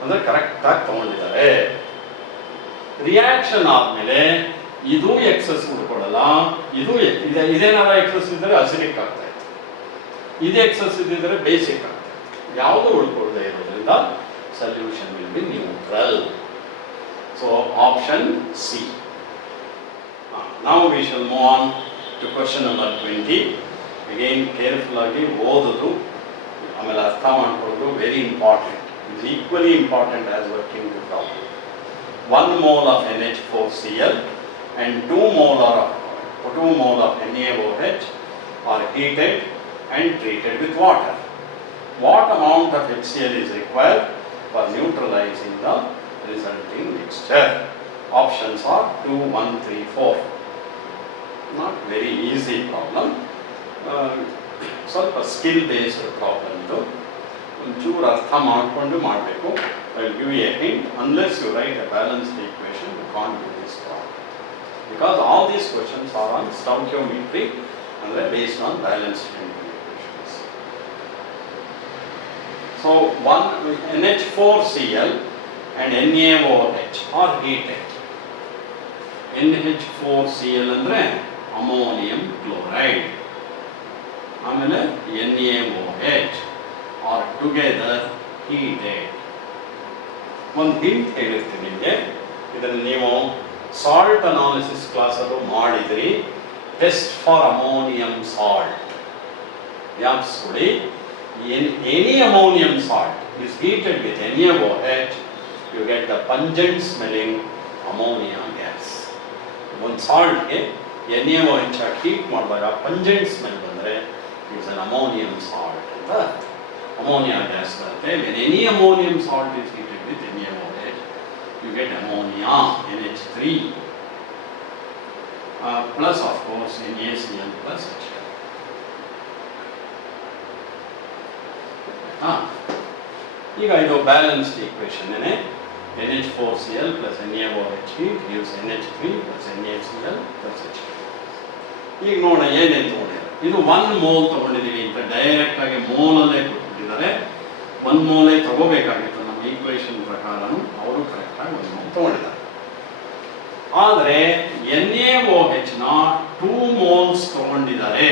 ಅಂದ್ರೆ ಕರೆಕ್ಟಾಗಿ ತಗೊಂಡಿದ್ದಾರೆ. ರಿಯಾಕ್ಷನ್ ಆದ್ಮೇಲೆ ಇದು ಎಕ್ಸಸ್ ಉಳ್ಕೊಳ್ಳಲ್ಲ, ಇದು ಇದೇನಾರ ಎಕ್ಸಸ್ ಇದ್ದರೆ ಅಸಿಡಿಕ್ ಆಗ್ತಾ ಇತ್ತು, ಇದು ಎಕ್ಸಸ್ ಇದ್ದಿದ್ರೆ ಬೇಸಿಕ್ ಆಗ್ತಾ ಇತ್ತು. ಯಾವುದು ಉಳ್ಕೊಳ್ಳದೆ ಇರೋದ್ರಿಂದ solution will be neutral. So option C. ನಾವು we shall move on to question number 20. Again careful ಆಗಿ ಓದೋದು ಆಮೇಲೆ ಅರ್ಥ ಮಾಡ್ಕೊಳ್ಳೋದು very important. It's equally important as working the problem. 1 mole of NH4Cl and 2 mole of NaOH are heated and treated with water. What amount of HCl is required for neutralizing the resulting mixture? Options are 2, 1, 3, 4. Not very easy problem. ಸ್ವಲ್ಪ skill based problem ಇದು. ಒಂಚೂರು ಅರ್ಥ ಮಾಡಿಕೊಂಡು ಮಾಡಬೇಕು. I will give you a hint. Unless you write a balanced equation, you can't do this problem. Because all these questions are on stoichiometry and they are based on balanced chemical equations. So, NH4Cl and NaOH are heated. NH4Cl ಅಂದ್ರೆ ammonium chloride. ಆಮೇಲೆ NaOH are together heated. ಒಂದು hint ಹೇಳಿರ್ತೀನಿ ನಿಮಗೆ, ಇದನ್ನು ನೀವು salt analysis ಕ್ಲಾಸಲ್ಲೂ ಮಾಡಿದ್ರಿ. Test for ammonium salt ಯಾಪಿಸ್ಕೊಡಿ. Any ammonium salt is heated with NaOH, you get the pungent smelling ammonia gas. ಒಂದು ಸಾಲ್ಟ್ಗೆ NaOH ಹೀಟ್ ಮಾಡಿದಾಗ ಪಂಜೆಂಟ್ ಸ್ಮೆಲ್ ಬಂದರೆ ಇಟ್ಸ್ ಅನ್ ಅಮೋನಿಯಂ ಸಾಲ್ಟ್ ಅಂತ ಅಮೋನಿಯಾ ಗ್ಯಾಸ್ ಬರುತ್ತೆ. when any ammonium salt is heated with NaOH, you get ammonia, NH3 plus of course NaCl plus H2. ಈಗ ಇದು balanced equation ಏನೇ, NH4Cl plus NaOH heat gives NH3 plus NaCl plus H2. ಈಗ ನೋಡೋಣ ಏನೇನು ತಗೊಂಡಿದ್ದಾರೆ. ಇದು 1 mole ತಗೊಂಡಿದ್ದೀವಿ ಅಂತ ಡೈರೆಕ್ಟ್ ಆಗಿ ಮೋಲಲ್ಲೇ ಕೊಟ್ಟಿದ್ದಾರೆ. 1 ಮೋಲೇ ತಗೋಬೇಕಾಗಿತ್ತು ನಮ್ಮ ಈಕ್ವೇಷನ್ ಪ್ರಕಾರನು, ಅವರು ಕರೆಕ್ಟಾಗಿ 1 ಮೋಲ್ ತಗೊಂಡಿದ್ದಾರೆ. ಆದರೆ NaOH ನ 2 ಮೋಲ್ಸ್ ತಗೊಂಡಿದ್ದಾರೆ.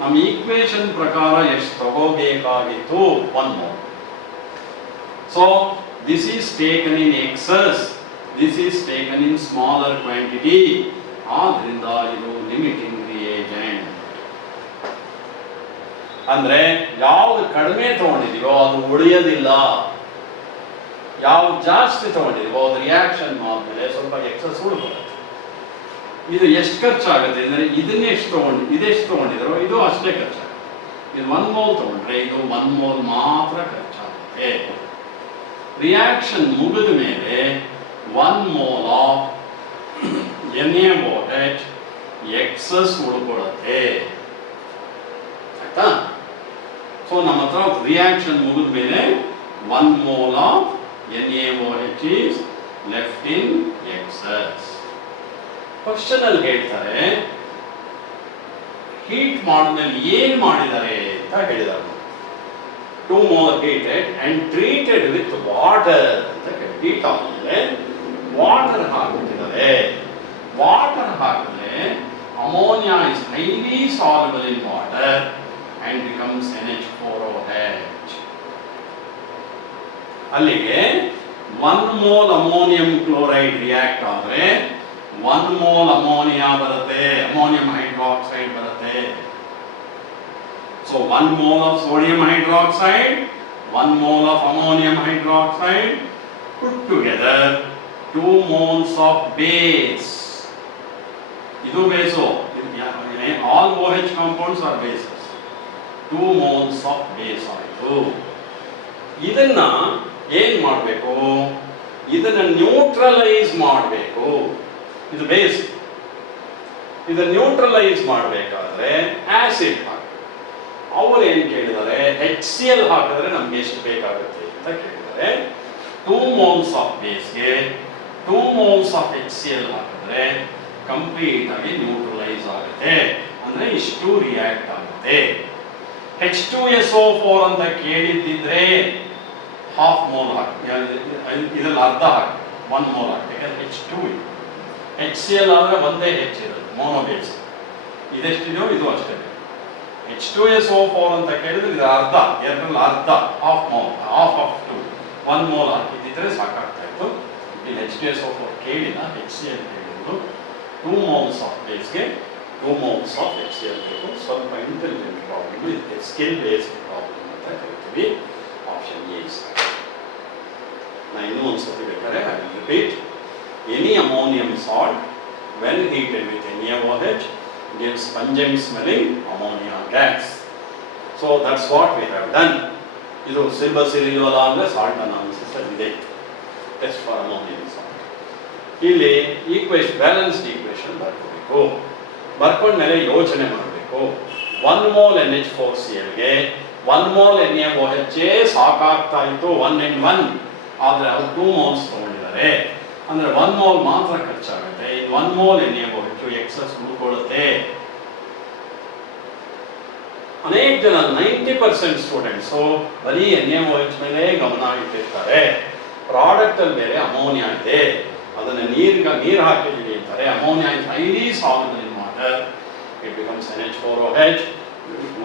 ನಮ್ಮ ಈಕ್ವೇಷನ್ ಪ್ರಕಾರ ಎಷ್ಟು ತಗೋಬೇಕಾಗಿತ್ತು? 1 mole. So this is taken in excess, this is taken in smaller quantity. ಆದ್ರಿಂದ ಇದು ಲಿಮಿಟಿಂಗ್ ರಿಯೇಜೆಂಟ್. ಅಂದ್ರೆ ಯಾವ್ದು ಕಡಿಮೆ ತಗೊಂಡಿದೀವೋ ಅದು ಉಳಿಯೋದಿಲ್ಲ, ಯಾವ್ದು ಜಾಸ್ತಿ ತಗೊಂಡಿದೀವೋ ಅದು ರಿಯಾಕ್ಷನ್ ಆದ್ಮೇಲೆ ಸ್ವಲ್ಪ ಎಕ್ಸಸ್ ಉಳ್ಕೊಳ್ಳುತ್ತೆ. ಇದು ಎಷ್ಟು ಖರ್ಚಾಗುತ್ತೆ ಅಂದ್ರೆ ಇದೆಷ್ಟು ತಗೊಂಡಿದ್ರು ಇದು ಅಷ್ಟೇ ಖರ್ಚಾಗುತ್ತೆ. ಇದು 1 ಮೋಲ್ ತಗೊಂಡ್ರೆ ಇದು 1 ಮೋಲ್ ಮಾತ್ರ ಖರ್ಚಾಗುತ್ತೆ. ರಿಯಾಕ್ಷನ್ ಮುಗಿದ ಮೇಲೆ 1 ಮೋಲ್ ಆಫ್ NaOH ಎಕ್ಸಸ್ ಉಳ್ಕೊಳ್ಳುತ್ತೆ. ಆಯ್ತಾ? ಸೊ ನಮ್ಮ ಹತ್ರ ರಿಯಾಕ್ಷನ್ ಮುಗಿದ ಮೇಲೆ 1 mole of NaOH is left in excess. Question ಅಲ್ಲಿ ಹೇಳ್ತಾರೆ ಹೀಟ್ ಮಾಡಿದ್ಮೇಲೆ ಏನು ಮಾಡಿದ್ದಾರೆ ಅಂತ ಹೇಳಿದ್ದಾರೆ. 2 mole heated and treated with water ಅಂತ ಹೇಳಿ ಹೀಟ್ ಆದ್ಮೇಲೆ ವಾಟರ್ ಹಾಕ್ಬಿಟ್ಟಿದ್ದಾರೆ. ವಾಟರ್ ಹಾಕಿದ್ರೆ ammonia is highly soluble in water and becomes NH4OH. ಅಲ್ಲಿಗೆ 1 mole ಅಮೋನಿಯಂ ಕ್ಲೋರೈಡ್ ರಿಯಾಕ್ಟ್ ಆದರೆ 1 mole ಅಮೋನಿಯಾ ಬರುತ್ತೆ, ಅಮೋನಿಯಂ ಹೈಡ್ರಾಕ್ಸೈಡ್ ಬರುತ್ತೆ. So 1 mole of sodium hydroxide, 1 mole of ammonium hydroxide put together 2 moles of base. ಇದು ಬೇಸು. All OH compounds are bases. 2 moles of base ಆಯಿತು. ಇದನ್ನ ಏನ್ ಮಾಡಬೇಕು? ಇದನ್ನ ನ್ಯೂಟ್ರಲೈಸ್ ಮಾಡಬೇಕು. ಇದು ಬೇಸ್. ಇದನ್ನ ನ್ಯೂಟ್ರಲೈಸ್ ಮಾಡಬೇಕಾದ್ರೆ ಆಸಿಡ್ ಹಾಕಿ. ಅವರು ಏನು ಕೇಳಿದ್ದಾರೆ? HCl ಹಾಕಿದ್ರೆ ನಮ್ಗೆ ಎಷ್ಟು ಬೇಕಾಗುತ್ತೆ ಅಂತ ಕೇಳಿದ್ದಾರೆ. 2 moles of ಬೇಸ್ಗೆ 2 moles of HCl ಹಾಕಿದ್ರೆ ಕಂಪ್ಲೀಟ್ ಆಗಿ ನ್ಯೂಟ್ರಲೈಸ್ ಆಗುತ್ತೆ. ಅಂದ್ರೆ ಇಷ್ಟು ರಿಯಾಕ್ಟ್ ಆಗುತ್ತೆ. H2SO4 ಅಂತ ಕೇಳಿದ್ದಿದ್ರೆ ಹಾಫ್ ಮೋಲ್ ಹಾಕಿ, ಇದರಲ್ಲಿ ಅರ್ಧ ಹಾಕಿ 1 mole ಹಾಕಿ. ಯಾಕಂದ್ರೆ H2 ಇದೆ. HCl ಆದರೆ ಒಂದೇ H ಇರೋದು, ಮೋನೋಬೇಸ್. ಇದೆಷ್ಟಿದೆಯೋ ಇದು ಅಷ್ಟೇ. H2SO4 ಅಂತ ಕೇಳಿದ್ರೆ ಇದು ಅರ್ಧ, ಎರಡರಲ್ಲಿ ಅರ್ಧ, half mole, half of 2, 1 mole ಹಾಕಿದ್ದಿದ್ರೆ ಸಾಕಾಗ್ತಾ ಇತ್ತು. ಇಲ್ಲಿ H2SO4 ಕೇಳಿಲ್ಲ, HCl ಕೇಳಿದ್ರು. 2 moles ಆಫ್ ಬೇಸ್ಗೆ 2 moles ಆಫ್ HCl ಬೇಕು. ಸ್ವಲ್ಪ ಇಂಟೆಲಿಜೆಂಟ್ ಪ್ರಾಬ್ಲಮ್, ಇದಕ್ಕೆ ಸ್ಕಿಲ್ ಬೇಸ್ಡ್ ಪ್ರಾಬ್ಲಮ್ ಅಂತ ಕರಿತೀವಿ. ಆಪ್ಷನ್ ಎ ಇಸ್ ನಾನು ಇನ್ನೂ ಒಂದ್ಸತಿ ಬೇಕಾದ್ರೆ I will repeat. Any ammonium salt when heated with NaOH gives pungent smelling ammonia gas. So that's what we have done. ಇದು ಸಿಲ್ಬಸ್ ಇರಲಿಲ್ಲ ಅಂದರೆ ಸಾಲ್ಟ್ ಅನಾಲಿಸಿಸ್ ಇದೆ. Test for ammonium salt. ಇಲ್ಲಿ balanced equation ಬರ್ಕೋಬೇಕು. ಬರ್ಕೊಂಡ್ಮೇಲೆ ಯೋಚನೆ ಮಾಡಬೇಕು. 1 mole NH4Clಗೆ 1 mole NaOH ಸಾಕಾಗ್ತಾ ಇತ್ತು 1 and 1, ಆದರೆ ಅವ್ರು 2 moles ತಗೊಂಡಿದ್ದಾರೆ. ಅಂದ್ರೆ 1 mole ಮಾತ್ರ ಖರ್ಚಾಗುತ್ತೆ. ಇದು 1 mole NaOH ಎಕ್ಸಸ್ ಉಳ್ಕೊಳ್ಳುತ್ತೆ. ಅನೇಕ ಜನ 90% ಸ್ಟೂಡೆಂಟ್ಸು ಬರೀ NaOH ಮೇಲೆ ಗಮನ ಇಟ್ಟಿರ್ತಾರೆ. ಪ್ರಾಡಕ್ಟ್ ಅಲ್ಲಿ ಬೇರೆ ಅಮೋನಿಯಾ ಇದೆ, ಅದನ್ನ ನೀರು ಹಾಕಿದ್ದೀವಿ ಅಂತಾರೆ. Ammonia is highly soluble in water, it becomes NH4OH.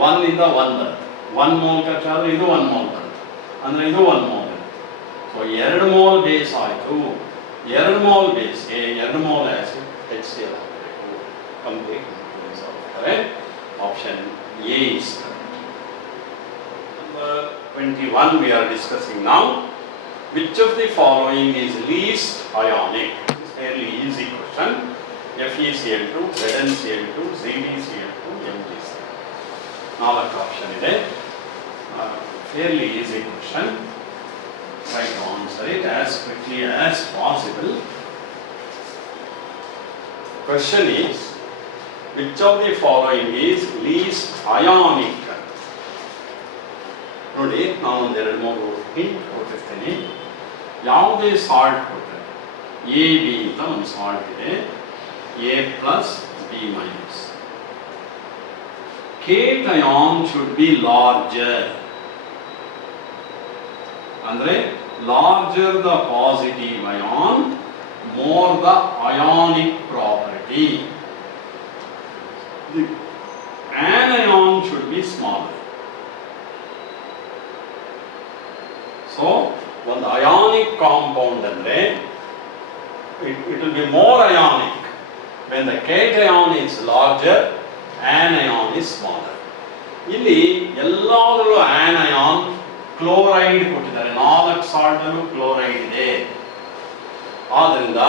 1 ಇಂದ 1 ಬರುತ್ತೆ. 1 mole ಖರ್ಚಾದ್ರೆ ಇದು 1 mole ಬರುತ್ತೆ, ಅಂದ್ರೆ ಇದು 1 mole ಬರುತ್ತೆ. ಸೊ 2 mole ಬೇಸ್ ಆಯಿತು. 2 mole ಬೇಸ್ಗೆ 2 mole ಆಸಿಡ್ HCl ಹಾಕಬೇಕು. ಕಂಪ್ಲೀಟ್ ಆಗ್ತಾರೆ. Option A is Number 21 we are discussing now. Which of the following is least ionic? It's fairly easy question. FeCl2, ZnCl2, ZdCl2, MgCl2. ನಾಲ್ಕು option ಇದೆ. Fairly easy question. Try to answer it as quickly as possible. Question is, which of the following is least ionic? ನೋಡಿ, ನಾನು ಒಂದೆರಡು ಮೂರು hint ಕೊಟ್ಟಿರ್ತೀನಿ. ಯಾವುದೇ salt ಕೊಟ್ಟರೆ AB ಅಂತ ಒಂದು ಸಾಲ್ಟ್ ಇದೆ, A+, B-. Cation should be larger. ಅಂದ್ರೆ larger the positive ion, more the ionic property. The anion should be smaller. So, one ionic compound andre it will be more ionic when the cation is larger, anion is smaller. ಇಲ್ಲಿ ಎಲ್ಲಾದರೂ anion chloride ಕೊಟ್ಟಿದ್ದಾರೆ. 4 salt ಅಲ್ಲೂ chloride ಇದೆ. ಆದ್ದರಿಂದ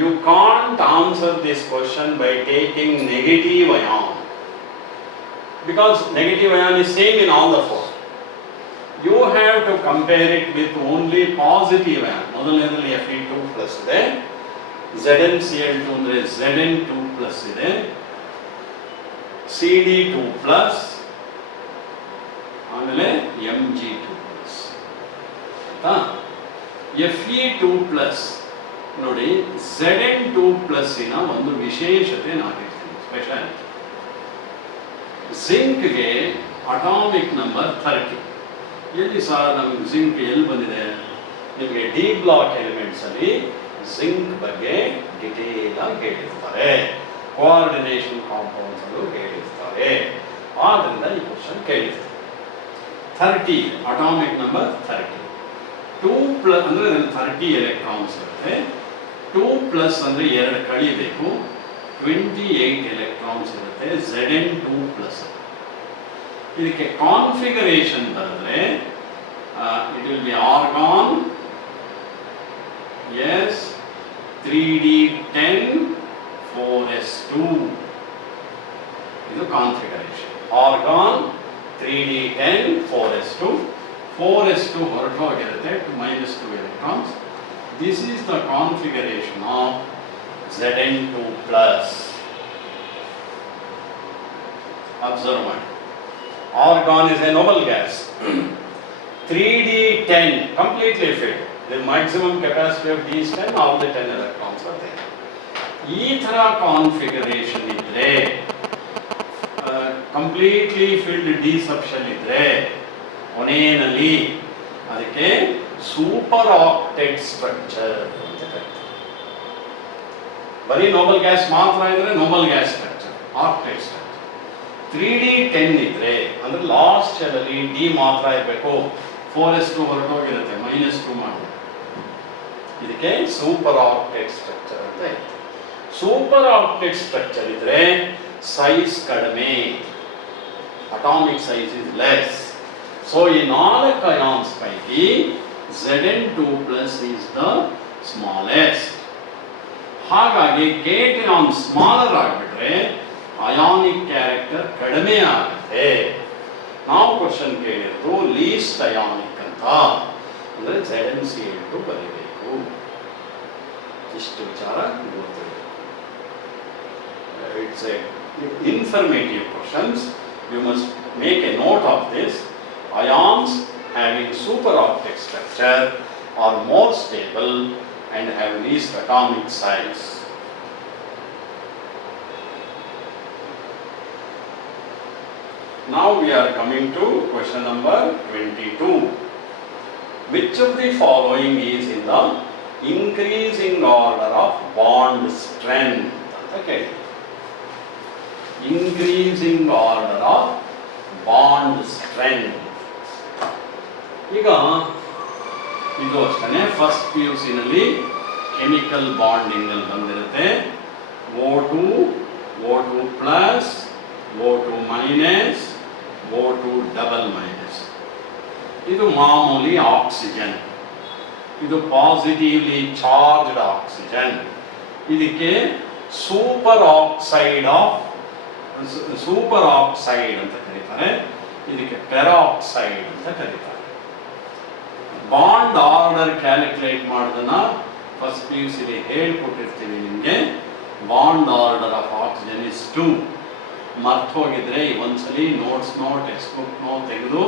you can't answer this question by taking negative ion, because negative ion is same in all the four. You have to compare it with only positive ion. ಮೊದಲನೇದಲ್ಲಿ Fe2+ ಇದೆ, ZnCl2 ಅಂದ್ರೆ Zn2+ ಇದೆ, Cd2+, ಆಮೇಲೆ Mg2 plus ಆಯ್ತಾ. Fe2 plus ನೋಡಿ Zn2 ಪ್ಲಸ್ಸಿನ ಒಂದು ವಿಶೇಷತೆ ನಾನು ಹೇಳ್ತೀನಿ, ಸ್ಪೆಷಾಲಿಟಿ. ಜಿಂಕ್ಗೆ atomic number 30. ಎಲ್ಲಿ ಸರ್ ನಮಗೆ ಜಿಂಕ್ ಎಲ್ಲಿ ಬಂದಿದೆ? ನಿಮಗೆ ಡಿ ಬ್ಲಾಕ್ ಎಲಿಮೆಂಟ್ಸ್ ಅಲ್ಲಿ ಜಿಂಕ್ ಬಗ್ಗೆ ಡಿಟೇಲ್ ಆಗಿ ಹೇಳಿರ್ತಾರೆ, ಕೋಆರ್ಡಿನೇಷನ್ ಕಾಂಪೌಂಡ್ಸ್ ಅಲ್ಲೂ ಹೇಳಿರ್ತಾರೆ. ಆದ್ರಿಂದ ಈ ಕ್ವಶನ್ ಕೇಳಿರ್ತಾರೆ. 30 atomic number 30. 2 ಪ್ಲಸ್ ಅಂದರೆ 30 ಎಲೆಕ್ಟ್ರಾನ್ಸ್ ಇರುತ್ತೆ. 2 ಪ್ಲಸ್ ಅಂದರೆ 2 ಕಳಿಬೇಕು, 28 ಎಲೆಕ್ಟ್ರಾನ್ಸ್ ಇರುತ್ತೆ. Zn2 plus. ಇದಕ್ಕೆ ಕಾನ್ಫಿಗರೇಷನ್ ಬರೆದ್ರೆ it will be argon S 3d10 4s2. ಇದು configuration. Argon 3d10 4s2. 4s2 ಹೊರಟೋಗಿರುತ್ತೆ, -2 electrons. This is the configuration of Zn2 plus. Observe ಮಾಡಿ, argon is a noble gas. 3d10 completely filled. The maximum capacity of D is 10, all the 10 electrons are there. ಈ ಥರ configuration ಇದ್ರೆ, completely filled D ಸಬ್ಷನ್ ಇದ್ರೆ ಕೊನೆಯಲ್ಲಿ ಅದಕ್ಕೆ super ಆಕ್ಟೆಟ್ structure ಅಂತ ಕರೀತಾರೆ. ಬರೀ ನೋಬಲ್ ಗ್ಯಾಸ್ ಮಾತ್ರ ಇದ್ರೆ noble gas structure, octet structure. 3d10 ಇದ್ರೆ ಅಂದ್ರೆ ಲಾಸ್ಟ್ ಶೆಲಲ್ಲಿ ಡಿ ಮಾತ್ರ ಇರಬೇಕು, 4s2 ಹೊರಟೋಗಿರುತ್ತೆ, -2 ಮಾಡಿ. ಇದಕ್ಕೆ ಸೂಪರ್ ಆಕ್ಟೆಟ್ ಸ್ಟ್ರಕ್ಚರ್ ಅಂತ ಇರುತ್ತೆ. ಸೂಪರ್ ಆಕ್ಟೆಟ್ ಸ್ಟ್ರಕ್ಚರ್ ಇದ್ರೆ ಸೈಜ್ ಕಡಿಮೆ, atomic size is less. So ಈ 4 ಅಯಾನ್ಸ್ ಪೈಕಿ Zn2 plus is the smallest. ಹಾಗಾಗಿ ಕೇಟಯಾನ್ ಸ್ಮಾಲರ್ ಆಗಿಬಿಟ್ರೆ ಅಯಾನಿಕ್ ಕ್ಯಾರೆಕ್ಟರ್ ಕಡಿಮೆ ಆಗುತ್ತೆ. ನಾವು ಕ್ವಶನ್ ಕೇಳಿರೋದು ಲೀಸ್ಟ್ ಅಯಾನಿಕ್ ಅಂತ, ಅಂದರೆ ZnCl2 ಬರೀಬೇಕು. ಇಷ್ಟು ವಿಚಾರ ಗೊತ್ತಿರಬೇಕು. It's a informative questions. You must make a note of this. Ions having superoctet structure are more stable and have least atomic size. Now we are coming to question number 22. Which of the following is in the increasing order of bond strength? Okay. Increasing order of bond strength. ಈಗ ಇದು ಅಷ್ಟೇ, first PUC ನಲ್ಲಿ chemical bonding ಅಲ್ಲಿ ಬಂದಿರುತ್ತೆ. O2 plus, O2 minus, O2 double minus. ಇದು ಮಾಮೂಲಿ oxygen, ಇದು positively charged oxygen. ಇದಕ್ಕೆ ಸೂಪರ್ ಆಕ್ಸೈಡ್ ಅಂತ ಕರೀತಾರೆ, ಇದಕ್ಕೆ ಪೆರಾಕ್ಸೈಡ್ ಅಂತ ಕರೀತಾರೆ. ಬಾಂಡ್ ಆರ್ಡರ್ ಕ್ಯಾಲ್ಕುಲೇಟ್ ಮಾಡೋದನ್ನ ಫಸ್ಟ್ PUC ಹೇಳ್ಕೊಟ್ಟಿರ್ತೀವಿ ನಿಮಗೆ. Bond order of oxygen is 2. ಮರ್ತೋಗಿದ್ರೆ ಒಂದ್ಸಲಿ ನೋಟ್ಸ್ನೋ ಟೆಕ್ಸ್ಟ್ ಬುಕ್ನೋ ತೆಗೆದು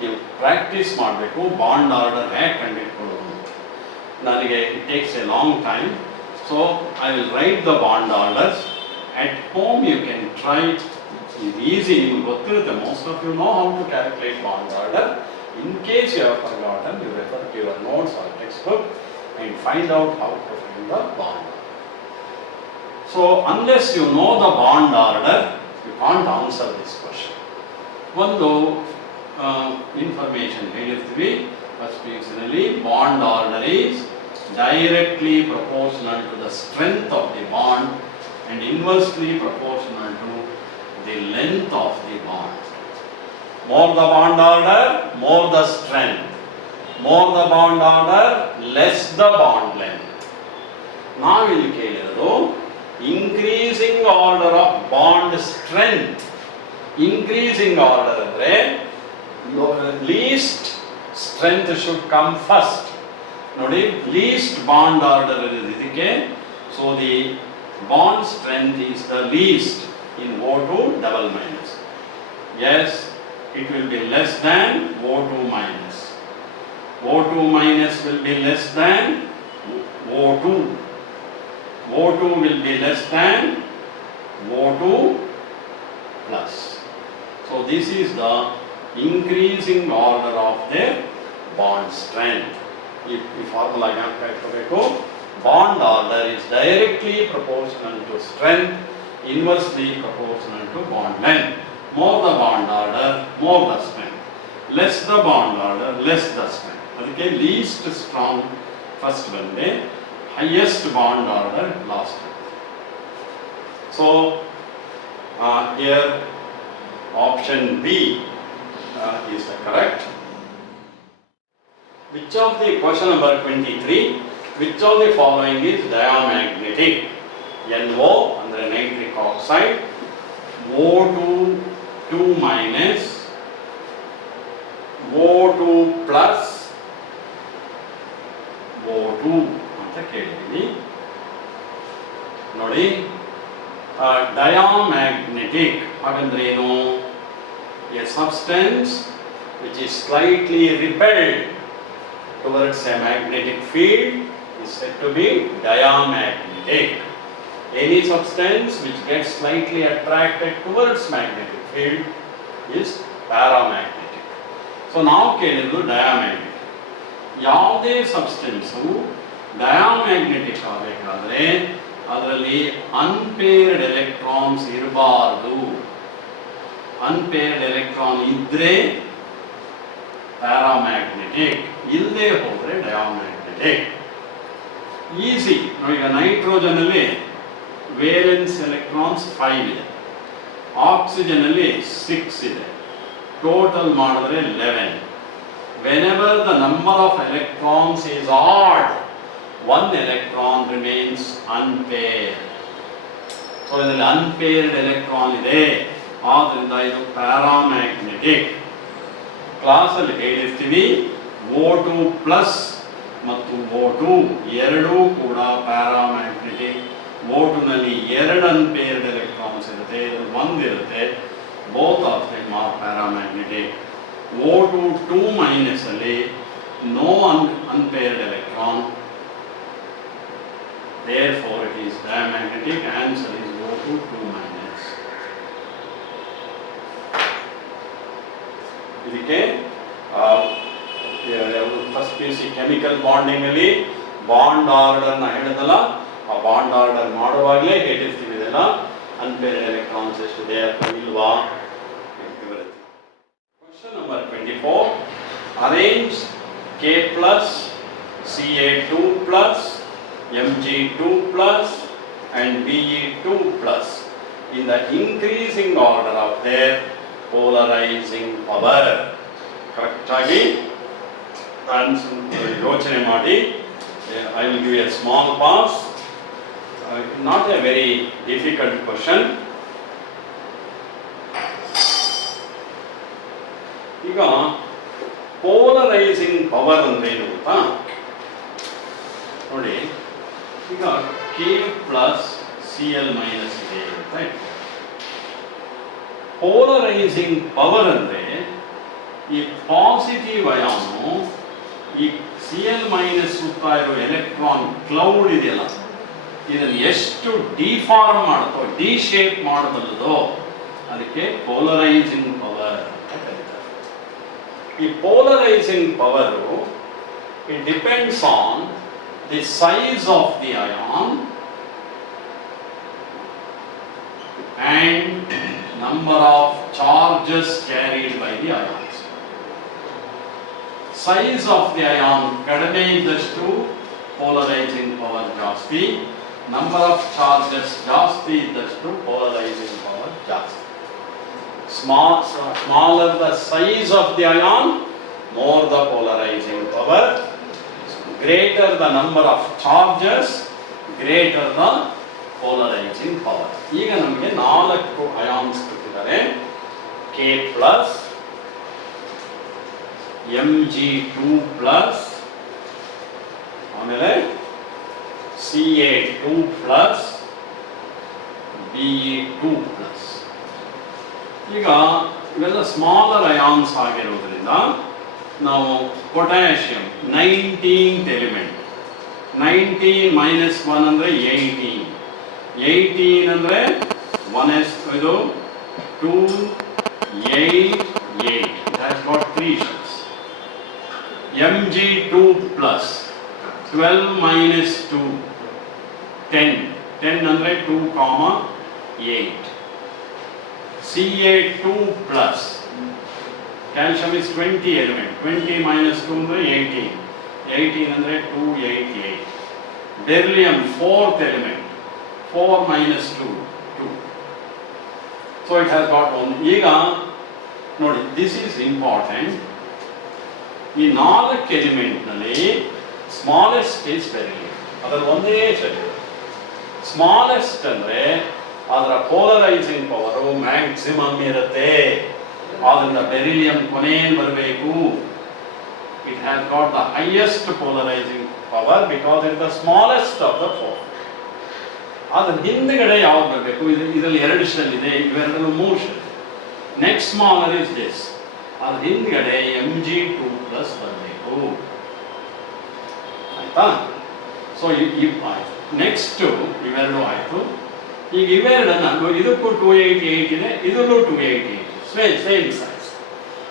ನೀವು ಪ್ರಾಕ್ಟೀಸ್ ಮಾಡಬೇಕು, ಬಾಂಡ್ ಆರ್ಡರ್ ಹೇಗೆ ಕಂಡುಹಿಡ್ಕೊಳ್ಳೋದು ಅಂತ. ನನಗೆ it takes a long time, so I will write the bond orders. At home you can try. ಇದು ಈಸಿ, ನಿಮ್ಗೆ ಗೊತ್ತಿರುತ್ತೆ. Most of you know how to calculate bond order. In case you have forgotten, you refer to your notes or textbook and find out how to find the bond. So, unless you know the bond order, you can't answer this question. One information ಹೇಳಿರ್ತೀವಿ first PUC ನಲ್ಲಿ, bond order is directly proportional to the strength of the bond and inversely proportional to the length of the bond. More the bond order, more the strength. More the bond order, less the bond length. ನಾವು ಇಲ್ಲಿ ಕೇಳಿರೋದು increasing order of bond strength. Increasing order ಅಂದ್ರೆ least strength should come first. ನೋಡಿ, least bond order ಇದಕ್ಕೆ. So the bond strength is the least in O2 double minus. Yes, it will be less than O2 minus. O2 minus will be less than O2. O2 will be less than O2 plus. So this is the increasing order of their bond strength. If formula bond order is directly proportional to strength, inversely proportional to bond length. More the bond order, more the strength. Less the bond order, less the strength. Okay, least strong first one day, highest bond order last one. So here option B is the correct. Which of the question number 23, which of the following is diamagnetic? NO under nitric oxide, O2 2 minus, O2 plus, O2 ಅಂತ ಕೇಳಿದ್ದೀನಿ ನೋಡಿ. Diamagnetic ಹಾಗಂದ್ರೆ ಏನು? A substance which is slightly repelled towards a magnetic field is said to be diamagnetic. Any substance which gets slightly attracted towards magnetic field is paramagnetic. So now ಕೇಳಿದ್ದು diamagnetic. ಯಾವುದೇ substance diamagnetic ಆಗಬೇಕಾದ್ರೆ ಅದರಲ್ಲಿ unpaired electrons ಇರಬಾರ್ದು. Unpaired electron ಇದ್ರೆ paramagnetic, ಇಲ್ಲದೆ ಹೋದರೆ diamagnetic. Easy ನೋಡಿ. ಈಗ ನೈಟ್ರೋಜನ್ ಅಲ್ಲಿ ವೇಲೆನ್ಸ್ ಎಲೆಕ್ಟ್ರಾನ್ಸ್ 5 ಇದೆ, ಆಕ್ಸಿಜನ್ ಅಲ್ಲಿ 6 ಇದೆ, ಟೋಟಲ್ ಮಾಡಿದ್ರೆ 11. Whenever the number of electrons is odd, one electron remains unpaired. So ಇದರಲ್ಲಿ unpaired electron ಇದೆ, ಆದ್ದರಿಂದ ಇದು ಪ್ಯಾರಾಮ್ಯಾಗ್ನೆಟಿಕ್. ಕ್ಲಾಸಲ್ಲಿ ಹೇಳಿರ್ತೀವಿ O2 ಪ್ಲಸ್ ಮತ್ತು O2 ಎರಡೂ ಕೂಡ ಪ್ಯಾರಾಮ್ಯಾಗ್ನೆಟಿಕ್. O2 ನಲ್ಲಿ 2 ಅನ್ಪೇರ್ಡ್ ಎಲೆಕ್ಟ್ರಾನ್ಸ್ ಇರುತ್ತೆ, ಇದರಲ್ಲಿ 1 ಇರುತ್ತೆ. Both of them are paramagnetic. O2 2 minus ಅಲ್ಲಿ no unpaired electron, therefore it is diamagnetic. Answer is O2 2 minus. ಇದಕ್ಕೆ ಫಸ್ಟ್ PUC ಕೆಮಿಕಲ್ ಬಾಂಡಿಂಗ್ ಅಲ್ಲಿ ಬಾಂಡ್ ಆರ್ಡರ್ ನ ಹೇಳಿದಲ್ಲ, ಆ ಬಾಂಡ್ ಆರ್ಡರ್ ಮಾಡುವಾಗಲೇ ಹೇಳಿರ್ತೀವಿ ಇದೆಲ್ಲ. ಅನ್ಪೇರ್ಡ್ ಎಲೆಕ್ಟ್ರಾನ್ಸ್ ಎಷ್ಟಿದೆ ಅಥವಾ ಇಲ್ವಾ. Question number 24. Arrange K plus, Ca2 plus, Mg2 plus and Be2 plus in the increasing order of their polarizing power. Correct agi ಯೋಚನೆ ಮಾಡಿ. I will give you a small pass. Not a very difficult question. ಈಗ polarising power ಅಂದ್ರೆ ಏನು ಗೊತ್ತಾ ನೋಡಿ. ಈಗ K plus Cl minus ಇದೆ ಅಂತ. ಪೋಲರೈಸಿಂಗ್ ಪವರ್ ಅಂದ್ರೆ ಈ ಪಾಸಿಟಿವ್ ಅಯಾನು ಈ Cl ಮೈನಸ್ ಸುತ್ತ ಇರೋ ಎಲೆಕ್ಟ್ರಾನ್ ಕ್ಲೌಡ್ ಇದೆಯಲ್ಲ, ಇದನ್ನು ಎಷ್ಟು ಡಿಫಾರ್ಮ್ ಮಾಡುತ್ತೋ, ಡಿ ಶೇಪ್ ಮಾಡಬಲ್ಲದೋ ಅದಕ್ಕೆ ಪೋಲರೈಸಿಂಗ್ ಪವರ್ ಅಂತ ಕರೀತಾರೆ. ಈ polarizing power, it depends on the size of the ion and number of charges carried by the ions. Size of the ion kadame iddashtu polarizing power ಜಾಸ್ತಿ, number of charges ಜಾಸ್ತಿ ಇದ್ದಷ್ಟು polarizing power ಜಾಸ್ತಿ. Smaller the size of the ion, more the polarizing power. Greater the number of charges, greater the polarizing power. ಈಗ ನಮಗೆ 4 ions ಕೊಟ್ಟಿದ್ದಾರೆ. K plus, Mg2 plus, ಆಮೇಲೆ Ca2 plus, Be2 plus. ಈಗ ಇವೆಲ್ಲ smaller ions ಆಗಿರೋದ್ರಿಂದ ನಾವು potassium 19th element, 19 minus 1 ಅಂದರೆ 18, 18 ಅಂದರೆ 1s ಇದು 2 8 8, it has got 3 shells. Mg2 plus 12 minus 2 10, 10 ಅಂದರೆ 2 8. Ca2 plus calcium is 20 element, 20 minus 2 ಅಂದರೆ 18, 18 ಅಂದರೆ 2 8 8. Beryllium 4th element, 4 minus 2 2. So it has got one. ಈಗ ನೋಡಿ, this is important. ಈ 4 ಎಲಿಮೆಂಟ್ನಲ್ಲಿ ಸ್ಮಾಲೆಸ್ಟ್ ಇಸ್ ಬೆರಿಲಿಯಂ, ಅದರ ಒಂದೇ ಶೆಲ್. ಸ್ಮಾಲೆಸ್ಟ್ ಅಂದರೆ ಅದರ ಪೋಲರೈಸಿಂಗ್ ಪವರು ಮ್ಯಾಕ್ಸಿಮಮ್ ಇರುತ್ತೆ, ಆದ್ದರಿಂದ ಬೆರಿಲಿಯಂ ಕೊನೆಯಲ್ಲಿ ಬರಬೇಕು. It has got the highest polarising power because it the smallest of the 4. ಅದ್ರ ಹಿಂದ್ಗಡೆ ಯಾವ್ದು ಬರಬೇಕು? ಇದರಲ್ಲಿ 2 ಶೆಲ್ ಇದೆ, ಇವೆರಡಲ್ಲೂ 3 shell. Next smaller is this, ಅದ್ರ ಹಿಂದ್ಗಡೆ Mg2 ಪ್ಲಸ್ ಬರಬೇಕು. ಆಯ್ತಾ? ಸೊ ಆಯ್ತು. ನೆಕ್ಸ್ಟ್ ಇವೆರಡು ಆಯ್ತು. ಈಗ ಇವೆರಡನ್ನ ಇದಕ್ಕೂ 288 ಇದೆ, ಇದರಲ್ಲೂ 288, ಸೇಮ್ ಸೈಜ್.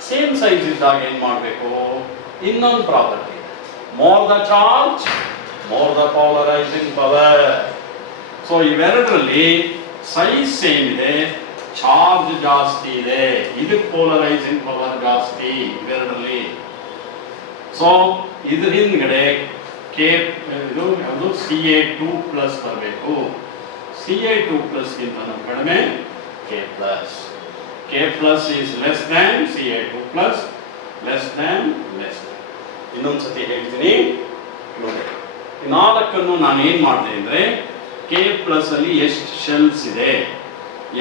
ಸೇಮ್ ಸೈಜ್ ಇದ್ದಾಗ ಏನು ಮಾಡಬೇಕು? ಇನ್ನೊಂದು property, more the charge more the polarising power. So ಇವೆರಡರಲ್ಲಿ ಸೈಜ್ ಸೇಮ್ ಇದೆ, ಚಾರ್ಜ್ ಜಾಸ್ತಿ ಇದೆ, ಇದಕ್ಕೆ ಪೋಲರೈಸಿಂಗ್ ಪವರ್ ಜಾಸ್ತಿ ಇವೆರಡರಲ್ಲಿ. ಸೊ ಇದ್ರ ಹಿಂದ್ಗಡೆ ಇದು ಯಾವುದು Ca2 ಪ್ಲಸ್ ಬರಬೇಕು. Ca2 ಪ್ಲಸ್ ಗಿಂತ ಕಡಿಮೆ K plus. K plus is less than Ca2 plus, less than. ಇನ್ನೊಂದ್ಸತಿ ಹೇಳ್ತೀನಿ ನೋಡಿ. ಈ 4 ನಾನು ಏನು ಮಾಡಿದೆ ಅಂದರೆ, K ಪ್ಲಸ್ ಅಲ್ಲಿ ಎಷ್ಟು ಶೆಲ್ಸ್ ಇದೆ,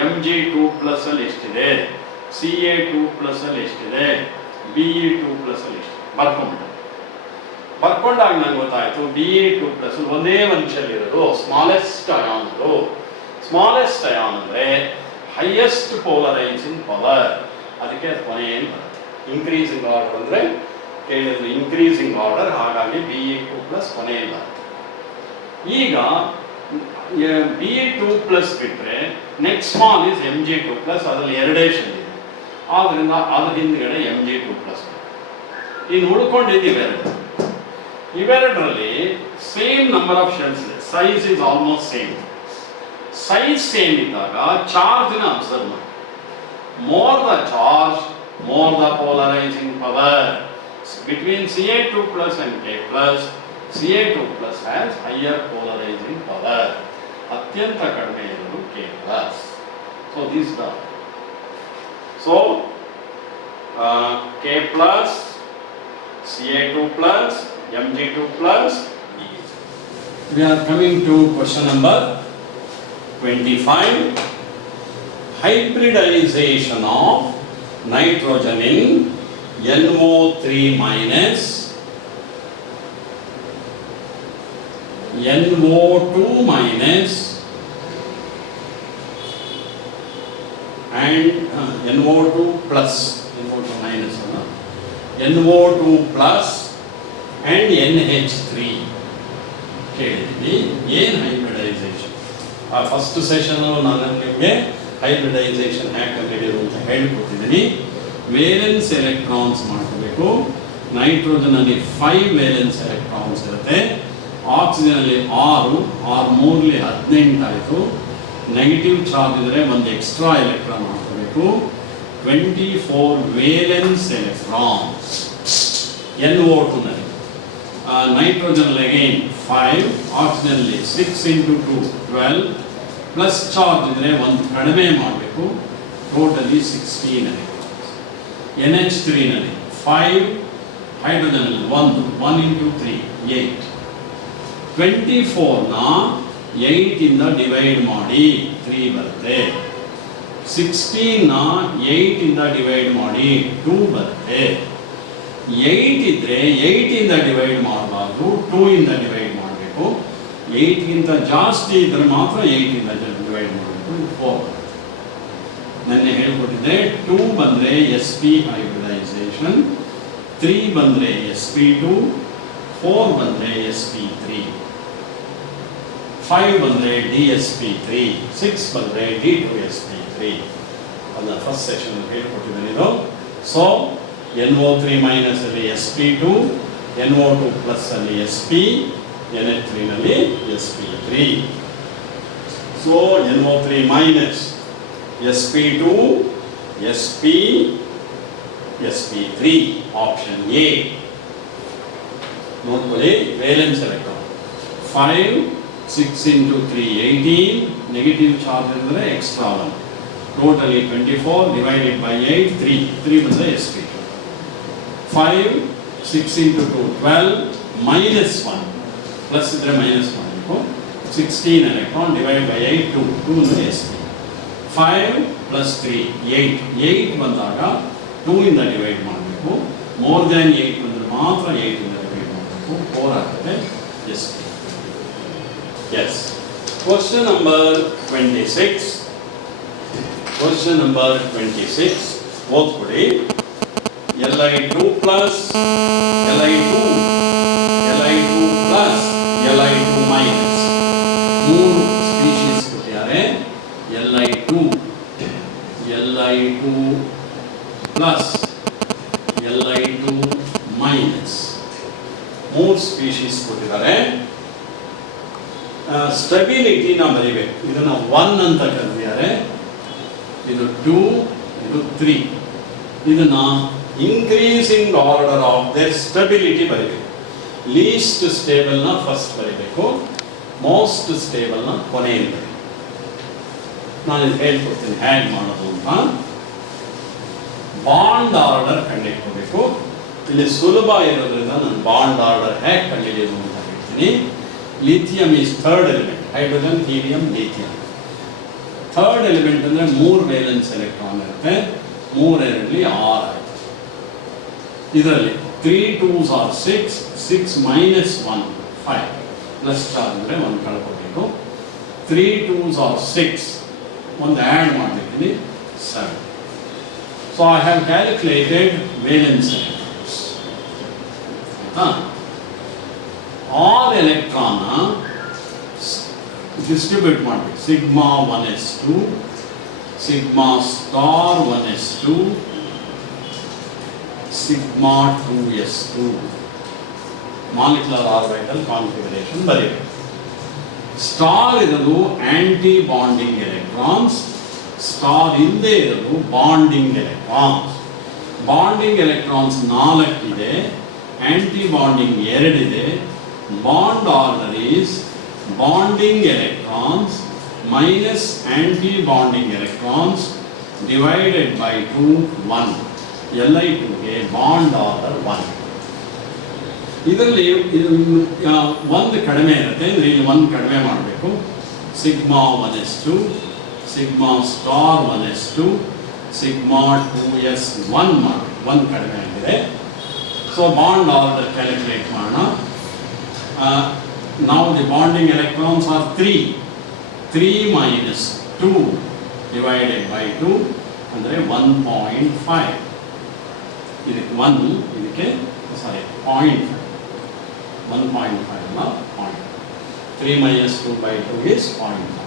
Mg2 ಪ್ಲಸ್ ಅಲ್ಲಿ ಎಷ್ಟಿದೆ, Ca2 ಪ್ಲಸ್ ಅಲ್ಲಿ ಎಷ್ಟಿದೆ, Be2 ಪ್ಲಸ್ ಅಲ್ಲಿ ಎಷ್ಟು ಬರ್ಕೊಂಡಾಗ ನಂಗೆ ಗೊತ್ತಾಯಿತು Be2 ಪ್ಲಸ್ ಒಂದೇ ಒಂದು ಶೆಲ್ ಇರೋದು ಸ್ಮಾಲೆಸ್ಟ್ ಅಯಾನ್. ಸ್ಮಾಲೆಸ್ಟ್ ಅಯಾನ್ ಅಂದರೆ ಹೈಯೆಸ್ಟ್ ಪೋಲರೈಸಿಂಗ್ ಪವರ್, ಅದಕ್ಕೆ ಕೊನೆಯಲ್ಲಿ ಬರುತ್ತೆ. ಇನ್ಕ್ರೀಸಿಂಗ್ ಆರ್ಡರ್ ಅಂದರೆ ಕೇಳಿದ್ರು ಇನ್ಕ್ರೀಸಿಂಗ್ ಆರ್ಡರ್, ಹಾಗಾಗಿ Be2 ಪ್ಲಸ್ ಕೊನೆಯಲ್ಲಿ ಬರುತ್ತೆ. ಈಗ Be2 ಪ್ಲಸ್ ಬಿಟ್ಟರೆ next small is Mg2 plus, ಅದರಲ್ಲಿ 2 ಶೆಲ್ ಇದೆ, ಆದ್ದರಿಂದ ಅದ್ರ ಹಿಂದ್ಗಡೆ Mg2 ಪ್ಲಸ್. ಇನ್ನು ಉಳ್ಕೊಂಡಿದ್ದು ಇವೆರಡರಲ್ಲಿ ಸೇಮ್ ನಂಬರ್ ಆಫ್ ಶೆಲ್ಸ್ ಇದೆ, size is almost same. Size same ಇದ್ದಾಗ ಚಾರ್ಜ್ನ ಅಬ್ಸರ್ವ್ ಮಾಡಿ. More the charge more the polarising power. Between Ca2 plus and K plus, Ca2 plus has higher polarising power. ಅತ್ಯಂತ ಕಡಿಮೆ ಇರೋದು K plus. So this the K plus, Ca2 plus, Mg2 plus. We are coming to question number 25. Hybridization of nitrogen in NO3 minus NO2 minus and NO2 plus, NO2 minus, NO2 plus and NH3 ಕೇಳಿದ್ದೀನಿ. ಏನು hybridisation? ಆ first session ನಾನು ನಿಮಗೆ hybridisation hack ಕಂಡುಹಿಡಿಯೋದು ಅಂತ ಹೇಳಿಕೊಟ್ಟಿದ್ದೀನಿ. Valence electrons ಮಾಡ್ಕೋಬೇಕು. ನೈಟ್ರೋಜನಲ್ಲಿ 5 valence electrons ಇರುತ್ತೆ, ಆಕ್ಸಿಜನಲ್ಲಿ 6, 3 18 ಆಯಿತು. Negative charge ಇದ್ದರೆ ಒಂದು ಎಕ್ಸ್ಟ್ರಾ ಎಲೆಕ್ಟ್ರಾನ್ ಮಾಡ್ಕೋಬೇಕು. 24 ವೇಲೆನ್ಸ್ ಎಲೆಕ್ಟ್ರಾನ್ಸ್ NO2 ನಲ್ಲಿ. ನೈಟ್ರೋಜನ್ ಅಗೈನ್ 5, ಆಕ್ಸಿಜನ್ಲಿ 6 × 2 12, ಪ್ಲಸ್ ಚಾರ್ಜ್ ಇದ್ದರೆ ಒಂದು ಕಡಿಮೆ ಮಾಡಬೇಕು. Totally 16 electrons. NH3 ನಲ್ಲಿ 5, ಹೈಡ್ರೋಜನಲ್ಲಿ 1 × 3 8. 24ನ 8 ಇಂದ ಡಿವೈಡ್ ಮಾಡಿ 3 ಬರುತ್ತೆ. 16ನ 8 ಇಂದ ಡಿವೈಡ್ ಮಾಡಿ 2 ಬರುತ್ತೆ. 8 ಇದ್ದರೆ 8 ಇಂದ ಡಿವೈಡ್ ಮಾಡಬಾರ್ದು, 2 ಇಂದ ಡಿವೈಡ್ ಮಾಡಬೇಕು. 8ಗಿಂತ ಜಾಸ್ತಿ ಇದ್ದರೆ ಮಾತ್ರ 8 ಇಂದ ಡಿವೈಡ್ ಮಾಡಬೇಕು. 4. ನೆನ್ನೆ ಹೇಳ್ಕೊಟ್ಟಿದ್ದೆ 2 ಬಂದರೆ sp ಹೈಬ್ರಿಡೈಸೇಷನ್, 3 ಬಂದರೆ sp2, 4 ಬಂದರೆ sp3, 5 ಬಂದರೆ dsp3, 6 ಬಂದರೆ d2sp3. ಅದನ್ನ ಫಸ್ಟ್ ಸೆಷನ್ ಹೇಳ್ಕೊಟ್ಟಿದ್ದೇನೆ ಇದು. ಸೊ NO3 ಮೈನಸ್ ಅಲ್ಲಿ sp2, NO2 ಪ್ಲಸ್ ಅಲ್ಲಿ sp, Na3 ನಲ್ಲಿ sp3. ಸೊ NO3 minus sp2, sp, sp3 option A. ನೋಡ್ಕೊಳ್ಳಿ, valence electron 5, 6 into 3 18, negative charge ಅಂದರೆ ಎಕ್ಸ್ಟ್ರಾ 1, ಟೋಟಲಿ 24 ಡಿವೈಡೆಡ್ ಬೈ 8, 3 ಬಂದರೆ sp2. 5, 6 into 2 12, ಮೈನಸ್ 1, ಪ್ಲಸ್ ಇದ್ರೆ minus ಮಾಡಬೇಕು, 16 ಎಲೆಕ್ಟ್ರಾನ್ ಡಿವೈಡ್ ಬೈ 8, 2 ಅಂದರೆ sp. 5 plus 3 8 ಬಂದಾಗ 2 ಇಂದ ಡಿವೈಡ್ ಮಾಡಬೇಕು, ಮೋರ್ ದ್ಯಾನ್ 8 ಬಂದರೆ ಮಾತ್ರ 8 ಇಂದ ಡಿವೈಡ್ ಮಾಡಬೇಕು, 4 ಆಗುತ್ತೆ sp. Yes. Question number 26. Question number 26. ಓದ್ಕೊಡಿ. Li2 plus Li2 plus Li2 minus ಮೂರು ಸ್ಪೀಶೀಸ್ ಕೊಟ್ಟಿದ್ದಾರೆ. Li2 plus Li2 minus ಮೂರು ಸ್ಪೀಶೀಸ್ ಕೊಟ್ಟಿದ್ದಾರೆ. ಸ್ಟೆಬಿಲಿಟಿನ ಬರೀಬೇಕು. ಇದನ್ನು 1 ಅಂತ ಕರೆದಿದ್ದಾರೆ, ಇದು 2, ಇದು 3. ಇದನ್ನು increasing order of their stability ಬರೀಬೇಕು. ಲೀಸ್ಟ್ ಸ್ಟೇಬಲ್ನ ಫಸ್ಟ್ ಬರೀಬೇಕು, ಮೋಸ್ಟ್ ಸ್ಟೇಬಲ್ನ ಕೊನೆಯಲ್ಲಿ ಬರೀಬೇಕು. ನಾನು ಇದು ಹೇಳ್ಕೊಡ್ತೀನಿ ಹೇಗೆ ಮಾಡೋದು ಅಂತ. ಬಾಂಡ್ ಆರ್ಡರ್ ಕಂಡುಹಿಡ್ಕೋಬೇಕು. ಇಲ್ಲಿ ಸುಲಭ ಇರೋದ್ರಿಂದ ನಾನು ಬಾಂಡ್ ಆರ್ಡರ್ ಹೇಗೆ ಕಂಡುಹಿಡಿಯೋದು ಅಂತ ಹೇಳ್ತೀನಿ. Lithium is third element, hydrogen, helium, lithium. Third element ಅಂದರೆ 3 ವೇಲೆನ್ಸ್ ಎಲೆಕ್ಟ್ರಾನ್ ಇರುತ್ತೆ, 3 2 6 ಆಯಿತು. ಇದರಲ್ಲಿ 3 2s are 6, 6 minus 1 5, plus charge ಅಂದರೆ 1 ಕಳ್ಕೋಬೇಕು. 3 2s are 6, ಒಂದು ಆ್ಯಡ್ ಮಾಡಬೇಕಿಲ್ಲಿ 7. So I have calculated valence electrons. ಆಯಿತಾ? 6 ಎಲೆಕ್ಟ್ರಾನ್ನ ಡಿಸ್ಟ್ರಿಬ್ಯೂಟ್ ಮಾಡಬೇಕು. Sigma 1s2, sigma star 1s2, sigma 2s2. Molecular orbital configuration ಬರೀಬೇಕು. ಸ್ಟಾರ್ ಇರೋದು ಆಂಟಿ ಬಾಂಡಿಂಗ್ ಎಲೆಕ್ಟ್ರಾನ್ಸ್, ಸ್ಟಾರ್ ಹಿಂದೆ ಇರೋದು ಬಾಂಡಿಂಗ್ ಎಲೆಕ್ಟ್ರಾನ್ಸ್. ಬಾಂಡಿಂಗ್ ಎಲೆಕ್ಟ್ರಾನ್ಸ್ 4 ಇದೆ, ಆಂಟಿ ಬಾಂಡಿಂಗ್ 2 ಇದೆ. Bond order is bonding electrons minus anti-bonding electrons divided by 2, 1. Li2ಗೆ bond order 1. ಇದರಲ್ಲಿ ಒಂದು ಕಡಿಮೆ ಇರುತ್ತೆ, ಇಲ್ಲಿ 1 ಕಡಿಮೆ ಮಾಡಬೇಕು. Sigma 1s2, sigma star 1s2, sigma 2s1 ಮಾಡಬೇಕು. 1 ಕಡಿಮೆ ಆಗಿದೆ. ಸೊ ಬಾಂಡ್ ಆರ್ಡರ್ ಕ್ಯಾಲ್ಕುಲೇಟ್ ಮಾಡೋಣ. ನಾವು the bonding electrons are 3 minus 2 divided by 2 ಅಂದರೆ 1.5. ಇದಕ್ಕೆ 1, ಇದಕ್ಕೆ ಸಾರಿ 0.5, 1.5 ಅಲ್ಲ 0.5. 3 minus 2 by 2 is 0.5.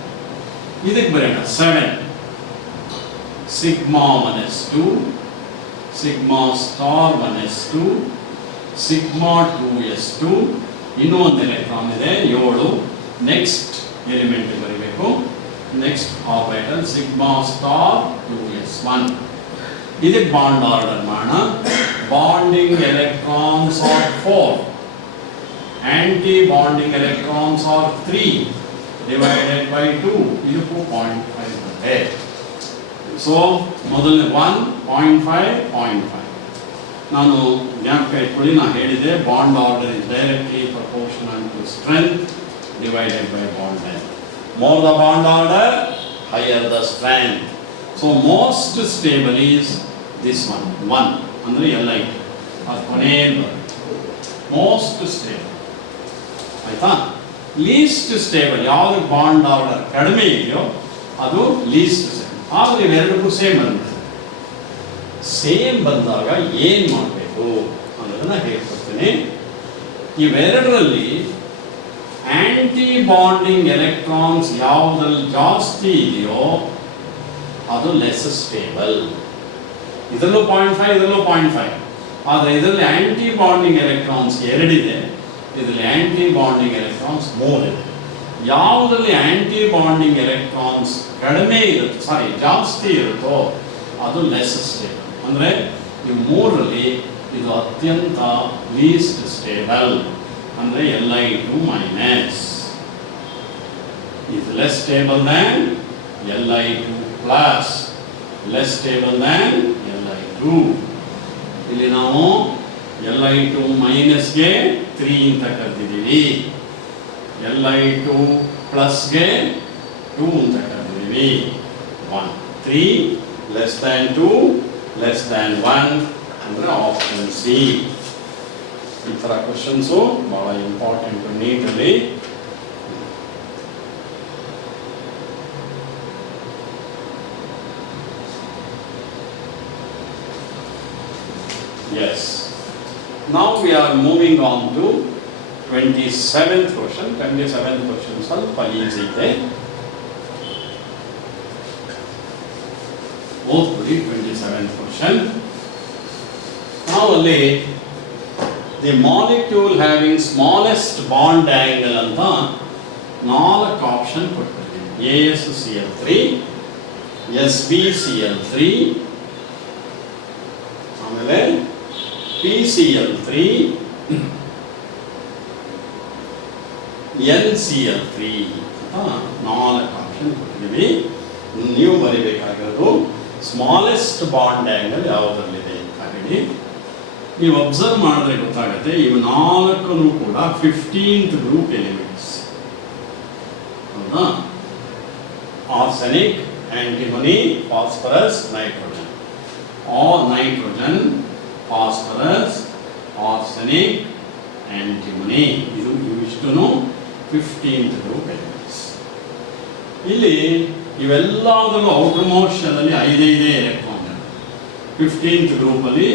ಇದಕ್ಕೆ ಬರೋಣ 7. Sigma 1s2, sigma star 1s2, sigma 2s2. ಇನ್ನೂ ಒಂದು ಎಲೆಕ್ಟ್ರಾನ್ ಇದೆ 7. ನೆಕ್ಸ್ಟ್ ಎಲಿಮೆಂಟ್ ಬರೀಬೇಕು. Next orbital sigma star 2s1. ಇದಕ್ಕೆ ಬಾಂಡ್ ಆರ್ಡರ್ ಮಾಡೋಣ. Bonding electrons are 4, anti bonding electrons are 3 divided by 2. ಇದಕ್ಕೂ 0.5 ಬರುತ್ತೆ. ಸೊ ಮೊದಲನೇ 1, 0.5, 0.5. ನಾನು ಜ್ಞಾಪಕ ಇಟ್ಕೊಳ್ಳಿ, ನಾನು ಹೇಳಿದೆ bond order is directly proportional to strength divided by bond length. More the bond order, higher the strength. So most stable is this one, 1 ಅಂದರೆ Li. ಅದು ಕೊನೆಯಲ್ಲಿ ಮೋಸ್ಟ್ ಸ್ಟೇಬಲ್. ಆಯಿತಾ? ಲೀಸ್ಟ್ ಸ್ಟೇಬಲ್ ಯಾವುದು ಬಾಂಡ್ ಆರ್ಡರ್ ಕಡಿಮೆ ಇದೆಯೋ ಅದು list stable. ಆದರೆ ಇವೆರಡಕ್ಕೂ same ಬಂದಿದೆ. ಸೇಮ್ ಬಂದಾಗ ಏನು ಮಾಡಬೇಕು ಅನ್ನೋದನ್ನು ಹೇಳ್ಕೊಡ್ತೀನಿ. ಇವೆರಡರಲ್ಲಿ ಆಂಟಿ ಬಾಂಡಿಂಗ್ ಎಲೆಕ್ಟ್ರಾನ್ಸ್ ಯಾವುದ್ರಲ್ಲಿ ಜಾಸ್ತಿ ಇದೆಯೋ ಅದು ಲೆಸ್ ಸ್ಟೇಬಲ್. ಇದರಲ್ಲೂ 0.5, ಇದರಲ್ಲೂ 0.5. ಆದರೆ ಇದರಲ್ಲಿ ಆಂಟಿ ಬಾಂಡಿಂಗ್ ಎಲೆಕ್ಟ್ರಾನ್ಸ್ 2 ಇದೆ, ಇದರಲ್ಲಿ ಆಂಟಿ ಬಾಂಡಿಂಗ್ ಎಲೆಕ್ಟ್ರಾನ್ಸ್ 3 ಇದೆ. ಯಾವುದರಲ್ಲಿ ಆಂಟಿ ಬಾಂಡಿಂಗ್ ಎಲೆಕ್ಟ್ರಾನ್ಸ್ ಕಡಿಮೆ ಇರುತ್ತೋ, ಜಾಸ್ತಿ ಇರುತ್ತೋ ಅದು ಲೆಸ್ ಸ್ಟೇಬಲ್. ಅಂದರೆ ಈ 3ರಲ್ಲಿ ಇದು ಅತ್ಯಂತ ಲೀಸ್ಟ್ ಸ್ಟೇಬಲ್. ಅಂದರೆ Li2 minus is less stable than Li2 plus, less stable than Li2. ಇಲ್ಲಿ ನಾವು Li2 ಮೈನಸ್ಗೆ 3 ಅಂತ ಕರೆದಿದ್ದೀವಿ, Li2 ಪ್ಲಸ್ಗೆ 2 ಅಂತ ಕರೆದಿದ್ದೀವಿ. 1, 3 ಲೆಸ್ ದ್ಯಾನ್ 2 ಲೆಸ್ ದ್ಯಾನ್ 1 ಅಂದರೆ ಆಪ್ಷನ್ ಸಿ. ಈ ಥರ ಕ್ವಶನ್ಸು ಭಾಳ important ನೀಟಲ್ಲಿ. Yes. Now we are moving on to 27th question. 27th question ಸ್ವಲ್ಪ easy ಇದೆ. ಓದ್ಬಿಡಿ 27th question. ನಾವಲ್ಲಿ the molecule having smallest bond angle ಅಂತ 4 ಆಪ್ಷನ್ ಕೊಟ್ಟಿದ್ದೀವಿ. AsCl3, SbCl3, ಆಮೇಲೆ PCl3, NCl3 ಅಂತ 4 ಆಪ್ಷನ್ ಕೊಟ್ಟಿದ್ದೀವಿ. ನೀವು ಬರೀಬೇಕಾಗಿರೋದು ಸ್ಮಾಲೆಸ್ಟ್ ಬಾಂಡ್ ಆ್ಯಂಗಲ್ ಯಾವುದರಲ್ಲಿದೆ ಅಂತ ಹೇಳಿ. ನೀವು ಅಬ್ಸರ್ವ್ ಮಾಡಿದ್ರೆ ಗೊತ್ತಾಗುತ್ತೆ, ಇವು 4 ಕೂಡ 15th ಗ್ರೂಪ್ ಎಲಿಮೆಂಟ್ಸ್. ಹೌದಾ? Arsenic, antimony, phosphorus, nitrogen. Nitrogen, phosphorus, arsenic, antimony, ಇವಿಷ್ಟು 15th ಗ್ರೂಪ್ ಎಲಿಮೆಂಟ್ಸ್. ಇಲ್ಲಿ ಇವೆಲ್ಲದರಲ್ಲೂ ಔಟರ್ ಮೋಸ್ಟ್ ಶೆಲ್ಲಲ್ಲಿ 5 ಎಲೆಕ್ಟ್ರಾನ್. 15th ಗ್ರೂಪಲ್ಲಿ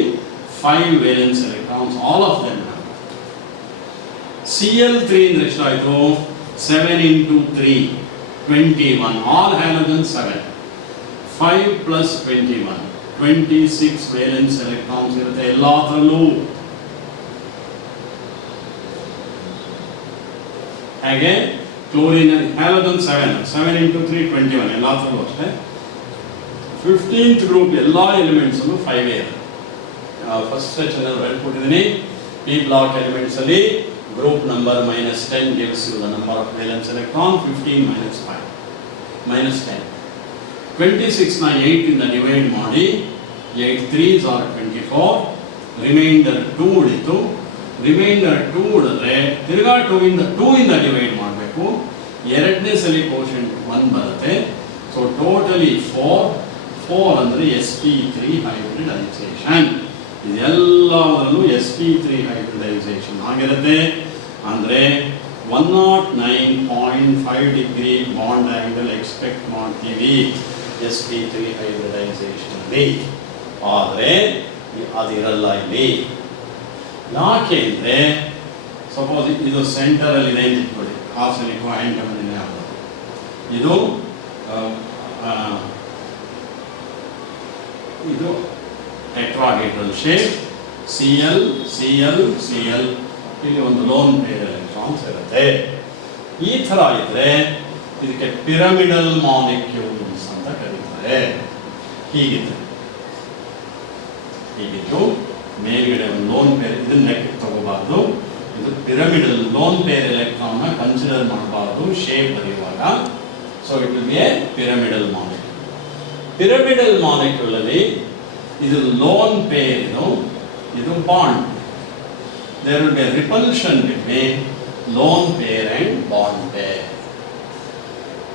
5 valence electrons, all of them. Cl3 ಅಂದ್ರೆ ಎಷ್ಟಾಯಿತು? 7 into 3, 21. All halogen 7. 5 plus 21, 26 valence electrons ಇರುತ್ತೆ ಎಲ್ಲದರಲ್ಲೂ. ಹಾಗೆ ಕ್ಲೋರಿನ್, ಹ್ಯಾಲೋಜನ್ 7 into 3, 21 ಎಲ್ಲದರಲ್ಲೂ ಅಷ್ಟೇ. 15th ಗ್ರೂಪ್ ಎಲ್ಲ ಎಲಿಮೆಂಟ್ಸಲ್ಲೂ 5 ಇದೆ. ಫಸ್ಟ್ ಸೆಕ್ಷನಲ್ಲಿ ಹೇಳ್ಕೊಟ್ಟಿದ್ದೀನಿ. ಪಿ ಬ್ಲಾಕ್ ಎಲಿಮೆಂಟ್ಸ್ ಅಲ್ಲಿ group number -10 gives you the number of valence electron. 15 minus 5 minus 10. 26 ನ 8 ಇಂದ ಡಿವೈಡ್ ಮಾಡಿ 8 3s are 24. ರಿಮೈಂಡರ್ 2 ಉಳಿತು. ರಿಮೈಂಡರ್ 2 ಉಳಿದ್ರೆ ತಿರ್ಗಾ 2 ಇಂದ ಡಿವೈಡ್ ಮಾಡಬೇಕು. ಎರಡನೇ ಸಲ ಕೋಶೆಂಟ್ 1 ಬರುತ್ತೆ. ಸೊ ಟೋಟಲಿ 4 ಅಂದರೆ sp3 ಹೈಬ್ರಿಡೈಸೇಷನ್. ಇದೆಲ್ಲದರಲ್ಲೂ sp3 ಹೈಬ್ರಿಡೈಸೇಷನ್ ಆಗಿರುತ್ತೆ. ಅಂದರೆ 109.5 ಡಿಗ್ರಿ ಬಾಂಡ್ ಆ್ಯಂಗಲ್ ಎಕ್ಸ್ಪೆಕ್ಟ್ ಮಾಡ್ತೀವಿ sp3 ಹೈಬ್ರಿಡೈಸೇಷನ್ ಅಲ್ಲಿ. ಆದರೆ ಅದಿರಲ್ಲ ಇಲ್ಲಿ. ಯಾಕೆ ಅಂದರೆ ಸಪೋಸ್ ಇದು ಸೆಂಟರಲ್ಲಿ ಇದೆ ಅಂತ ಇಟ್ಕೊಳ್ಳಿ, ಆರ್ಸೆನಿಕ್ ಆಂಟಿಮನಿ ಆಗೋದು. ಇದು tetrahedral shape, Cl Cl Cl, ಇಲ್ಲಿ ಒಂದು ಲೋನ್ ಪೇರ್ ಎಲೆಕ್ಟ್ರಾನ್ಸ್ ಇರುತ್ತೆ. ಈ ಥರ ಇದ್ರೆ ಇದಕ್ಕೆ ಪಿರಮಿಡಲ್ ಮಾಲಿಕ್ಯೂಲ್ಸ್ ಅಂತ ಕರೀತಾರೆ. ಹೀಗಿತ್ತು ಮೇಲ್ಗಡೆ ಒಂದು ಲೋನ್ ಪೇರ್, ಇದನ್ನ ಲೆಕ್ಕಕ್ಕೆ ತಗೋಬಾರ್ದು. ಇದು ಪಿರಮಿಡಲ್ ಲೋನ್ ಪೇರ್ ಎಲೆಕ್ಟ್ರಾನ್ನ ಕನ್ಸಿಡರ್ ಮಾಡಬಾರ್ದು ಶೇಪ್ ಬರೆಯುವಾಗ. So it will be a pyramidal molecule. Pyramidal molecule ಅಲ್ಲಿ ಇದು ಲೋನ್ ಪೇರ್, ಇದು bond. There will be a repulsion between lone pair and bond pair.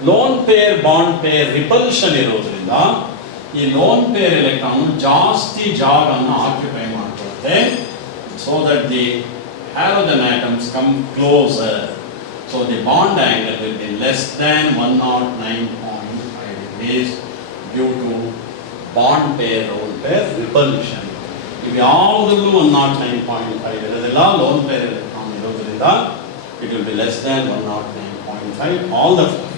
Lone pair bond pair repulsion ಇರೋದ್ರಿಂದ ಈ lone pair electron ಜಾಸ್ತಿ ಜಾಗವನ್ನು occupy ಮಾಡ್ಕೊಳುತ್ತೆ. So that the halogen atoms come closer. So the bond angle will be less than 109.5 degrees. Due to bond pair lone pair repulsion. ಇವು ಯಾವುದರಲ್ಲೂ 109.5 ಇರೋದಿಲ್ಲ. Lone pair electron ಇರೋದ್ರಿಂದ it will be less than 109.5 all the four.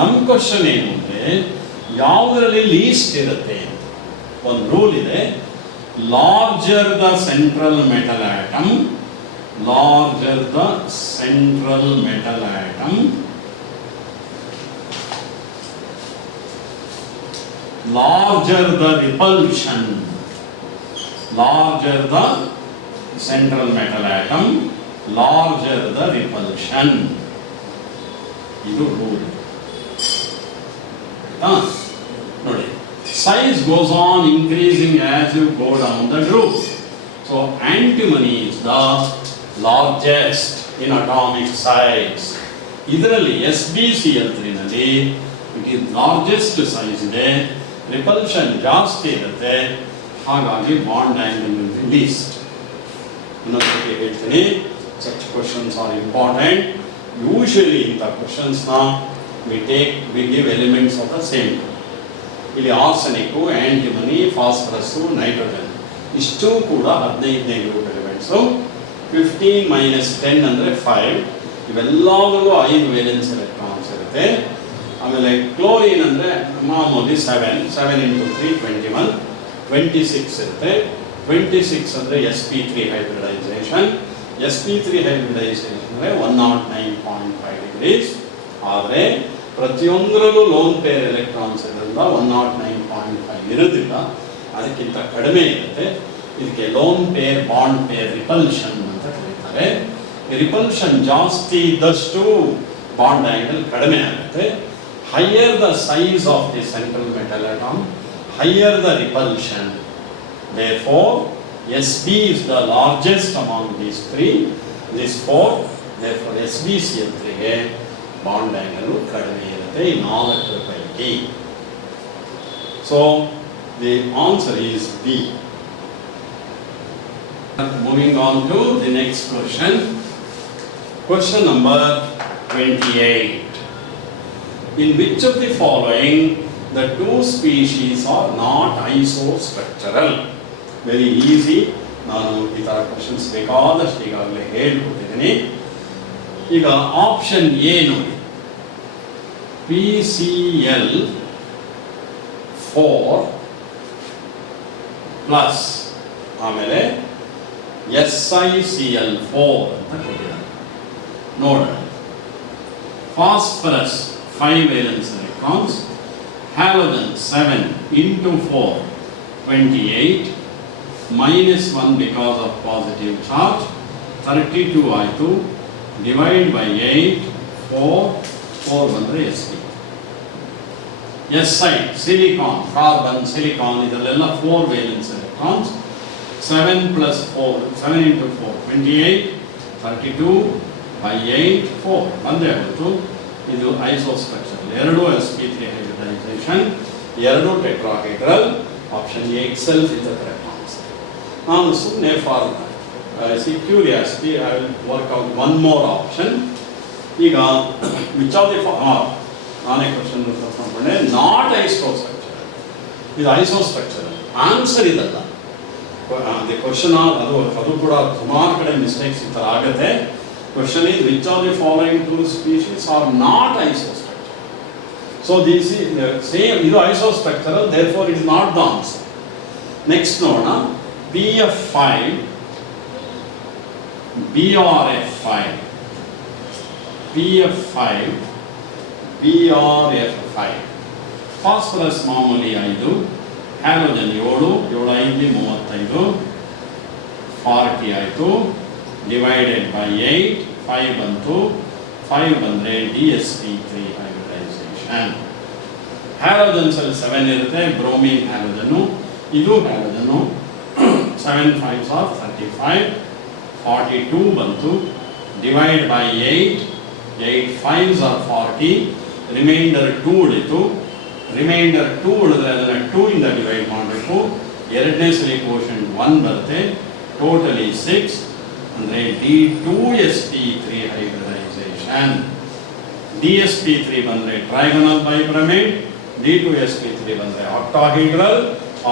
ನಮ್ಮ question ಏನು ಅಂದರೆ ಯಾವುದರಲ್ಲಿ least ಇರುತ್ತೆ. ಒಂದು ರೂಲ್ ಇದೆ, larger the central metal atom, larger the central metal atom, larger the repulsion, larger the central metal atom, larger the repulsion. ಇದು rule. ನೋಡಿ, size goes on increasing as you go down the group. So antimony is the largest in atomic size. ಇದರಲ್ಲಿ SbCl3 ನಲ್ಲಿ it is largest size ಇದೆ, repulsion ಜಾಸ್ತಿ ಇರುತ್ತೆ, ಹಾಗಾಗಿ bond angle least. ಇನ್ನೊಂದ್ಸತಿ ಹೇಳ್ತೀನಿ, such questions are important. Usually ಇಂಥ ಕ್ವಶನ್ಸ್ನ we give elements of the same. ಇಲ್ಲಿ ಆರ್ಸೆನಿಕ್ಕು, ಆಂಟಿಮನಿ, ಫಾಸ್ಫರಸ್ಸು, ನೈಟ್ರೋಜನ್ ಇಷ್ಟು ಕೂಡ 15ನೇ ಗ್ರೂಪ್ ಎಲಿಮೆಂಟ್ಸು. 15 - 10 ಅಂದರೆ 5. ಇವೆಲ್ಲದರಲ್ಲೂ 5 ವೇಲೆನ್ಸ್ ಎಲೆಕ್ಟ್ರಾನ್ಸ್ ಇರುತ್ತೆ. ಆಮೇಲೆ ಕ್ಲೋರಿನ್ ಅಂದರೆ ಮಾಮೂಲಿ 7 × 3 21, 26 ಇರುತ್ತೆ. 26 ಅಂದರೆ sp3 ಹೈಬ್ರಿಡೈಸೇಷನ್. sp3 ಹೈಬ್ರಿಡೈಸೇಷನ್ ಅಂದರೆ 109.5 ಡಿಗ್ರೀಸ್. ಆದರೆ ಪ್ರತಿಯೊಂದರಲ್ಲೂ ಲೋನ್ ಪೇರ್ ಎಲೆಕ್ಟ್ರಾನ್ಸ್ ಇರೋದ್ರಿಂದ 109.5 ಇರೋದಿಲ್ಲ, ಅದಕ್ಕಿಂತ ಕಡಿಮೆ ಇರುತ್ತೆ. ಇದಕ್ಕೆ loan pair bond pair repulsion ಅಂತ ಕರೀತಾರೆ. ರಿಪಲ್ಷನ್ ಜಾಸ್ತಿ ಇದ್ದಷ್ಟು ಬಾಂಡ್ ಆಂಗಲ್ ಕಡಿಮೆ ಆಗುತ್ತೆ. Higher the size of the central metal atom, higher the repulsion. Therefore, Sb is the largest among these three. These four. Therefore, SbCl3 ಗೆ bond angle ಕಡಿಮೆ ಇರುತ್ತೆ ಈ 4 ಪೈಕಿ. So the answer is B. Moving on to the next question. Question number 28. In which of the following the two species are not isostructural? Very easy. ನಾನು ಈ ಥರ questions ಬೇಕಾದಷ್ಟು ಈಗಾಗಲೇ ಹೇಳ್ಕೊಟ್ಟಿದ್ದೀನಿ. ಈಗ ಆಪ್ಷನ್ ಎ ನೋಡಿ, PCl4 ಪ್ಲಸ್ ಆಮೇಲೆ SiCl4 ಅಂತ ಕೊಟ್ಟಿದ್ದಾರೆ. ನೋಡೋಣ. Phosphorus 5 valence electrons, halogen 7 × 4 28, -1 because of positive charge 32 ಆಯಿತು. ಡಿವೈಡ್ ಬೈ 8, 4 ಬಂದರೆ Sp. Si silicon, carbon, silicon ಇದರಲ್ಲೆಲ್ಲ 4 ವೇಲೆನ್ಸ್ ಎಲೆಕ್ಟ್ರಾನ್ಸ್. 7 + 4 7 × 4 28, 32 ಬೈ 8 4 ಒಂದೇ ಆಯಿತು. ಇದು ಐಸೋಸ್ಟ್ರಕ್ಚರಲ್, ಎರಡು sp3 ಹೈಬ್ರಿಡೈಸೇಷನ್, ಎರಡು tetrahedral. Option A itself is the correct answer. ನಾನು ಸುಮ್ಮನೆ for curiosity I will work out one more option. ಈಗ ವಿಚ್ ಆಫ್ ದಿ ನಾನೇ ಕ್ವಶನ್ ಮಾಡ್ಕೊಂಡೆ, ನಾಟ್ ಐಸೋಸ್ಟ್ರಕ್ಚರಲ್. ಇದು ಐಸೋಸ್ಟ್ರಕ್ಚರಲ್ ಆನ್ಸರ್ ಇದಲ್ಲ. ದಿ ಕ್ವಶನ್ ಅದು ಕೂಡ ಸುಮಾರು ಕಡೆ ಮಿಸ್ಟೇಕ್ಸ್ ಈ ಥರ ಆಗುತ್ತೆ. Question is which of the following two species are not isostructural? So this is the same, ಇದು isostructural, therefore it is not the answer. Next ನೋಡೋಣ, BF5, BRF5, PF5, BRF5. Phosphorus ಮಾಮೂಲಿ 5, ಹ್ಯಾಲೋಜನ್ 7, 7 5 35, 40 ಆಯಿತು. Divided by 8, 5 ಬಂತು. 5 ಬಂದರೆ DsP3 hybridisation. ಹ್ಯಾಲೋಜನ್ಸಲ್ಲಿ 7 ಇರುತ್ತೆ, bromine ಹ್ಯಾಲೋಜನ್ನು, ಇದು ಹ್ಯಾಲೋಜನ್ನು. 7 5s are 35, 42 ಬಂತು. Divide by 8, 8 5s are 40, reminder 2 ಉಳಿತು. ರಿಮೈಂಡರ್ 2 ಉಳಿದ್ರೆ ಅದನ್ನು 2 ಇಂದ ಡಿವೈಡ್ ಮಾಡಬೇಕು. ಎರಡನೇ ಸಲ ಕೋಷಂಟ್ 1 ಬರುತ್ತೆ. ಟೋಟಲಿ 6 ಅಂದರೆ D2sp3 ಹೈಬ್ರಿಡೈಸೇಷನ್. DsP3 ಬಂದರೆ ಟ್ರೈಗೊನಲ್ ಬೈಬ್ರಮೇಟ್, D2sp3 ಬಂದರೆ octahedral,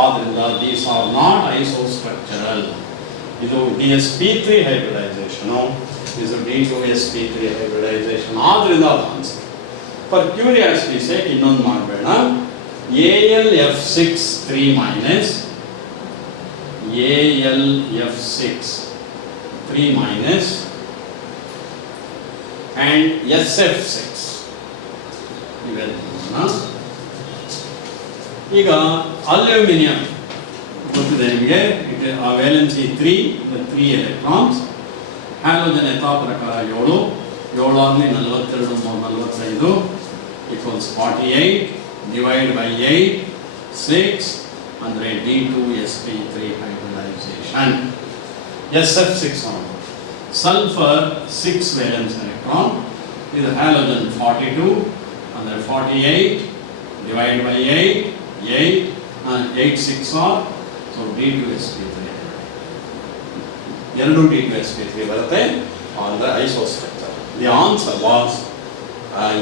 ಆದ್ದರಿಂದ these are not isostructural. ಇದು DsP3 hybridization, ಇದು D2sp3 hybridization, ಆದ್ದರಿಂದ ಅದು ಆನ್ಸರ್. ಫಾರ್ ಕ್ಯೂರಿಯಾಸಿಟಿ ಸೇಕ್ ಇನ್ನೊಂದು ಮಾಡಬೇಡ. AlF6 3 minus AlF6 3 minus and SF6 ಇವೆಲ್ಲ. ಈಗ ಅಲ್ಯೂಮಿನಿಯಂ ಗೊತ್ತಿದೆ ನಿಮಗೆ, ವೇಲೆನ್ಸಿ 3 ಎಲೆಕ್ಟ್ರಾನ್ಸ್, ಹ್ಯಾಲೋಜನ್ ಯಥಾ ಪ್ರಕಾರ 7 ಆಗಲಿ 42 45 equals 48 divide by 8 6 ಅಂದರೆ D2sp3 hybridization. SF6 sulphur 6 valence electron, ಇದು ಹ್ಯಾಲೋಜನ್ 42 ಅಂದರೆ 48 divide by 8 8 6 are, so D2sp3 ಎರಡು D2sp3 ಬರುತ್ತೆ ಅಂದರೆ ಐಸೋಸ್ಟ್ರಕ್ಚರ್. The answer was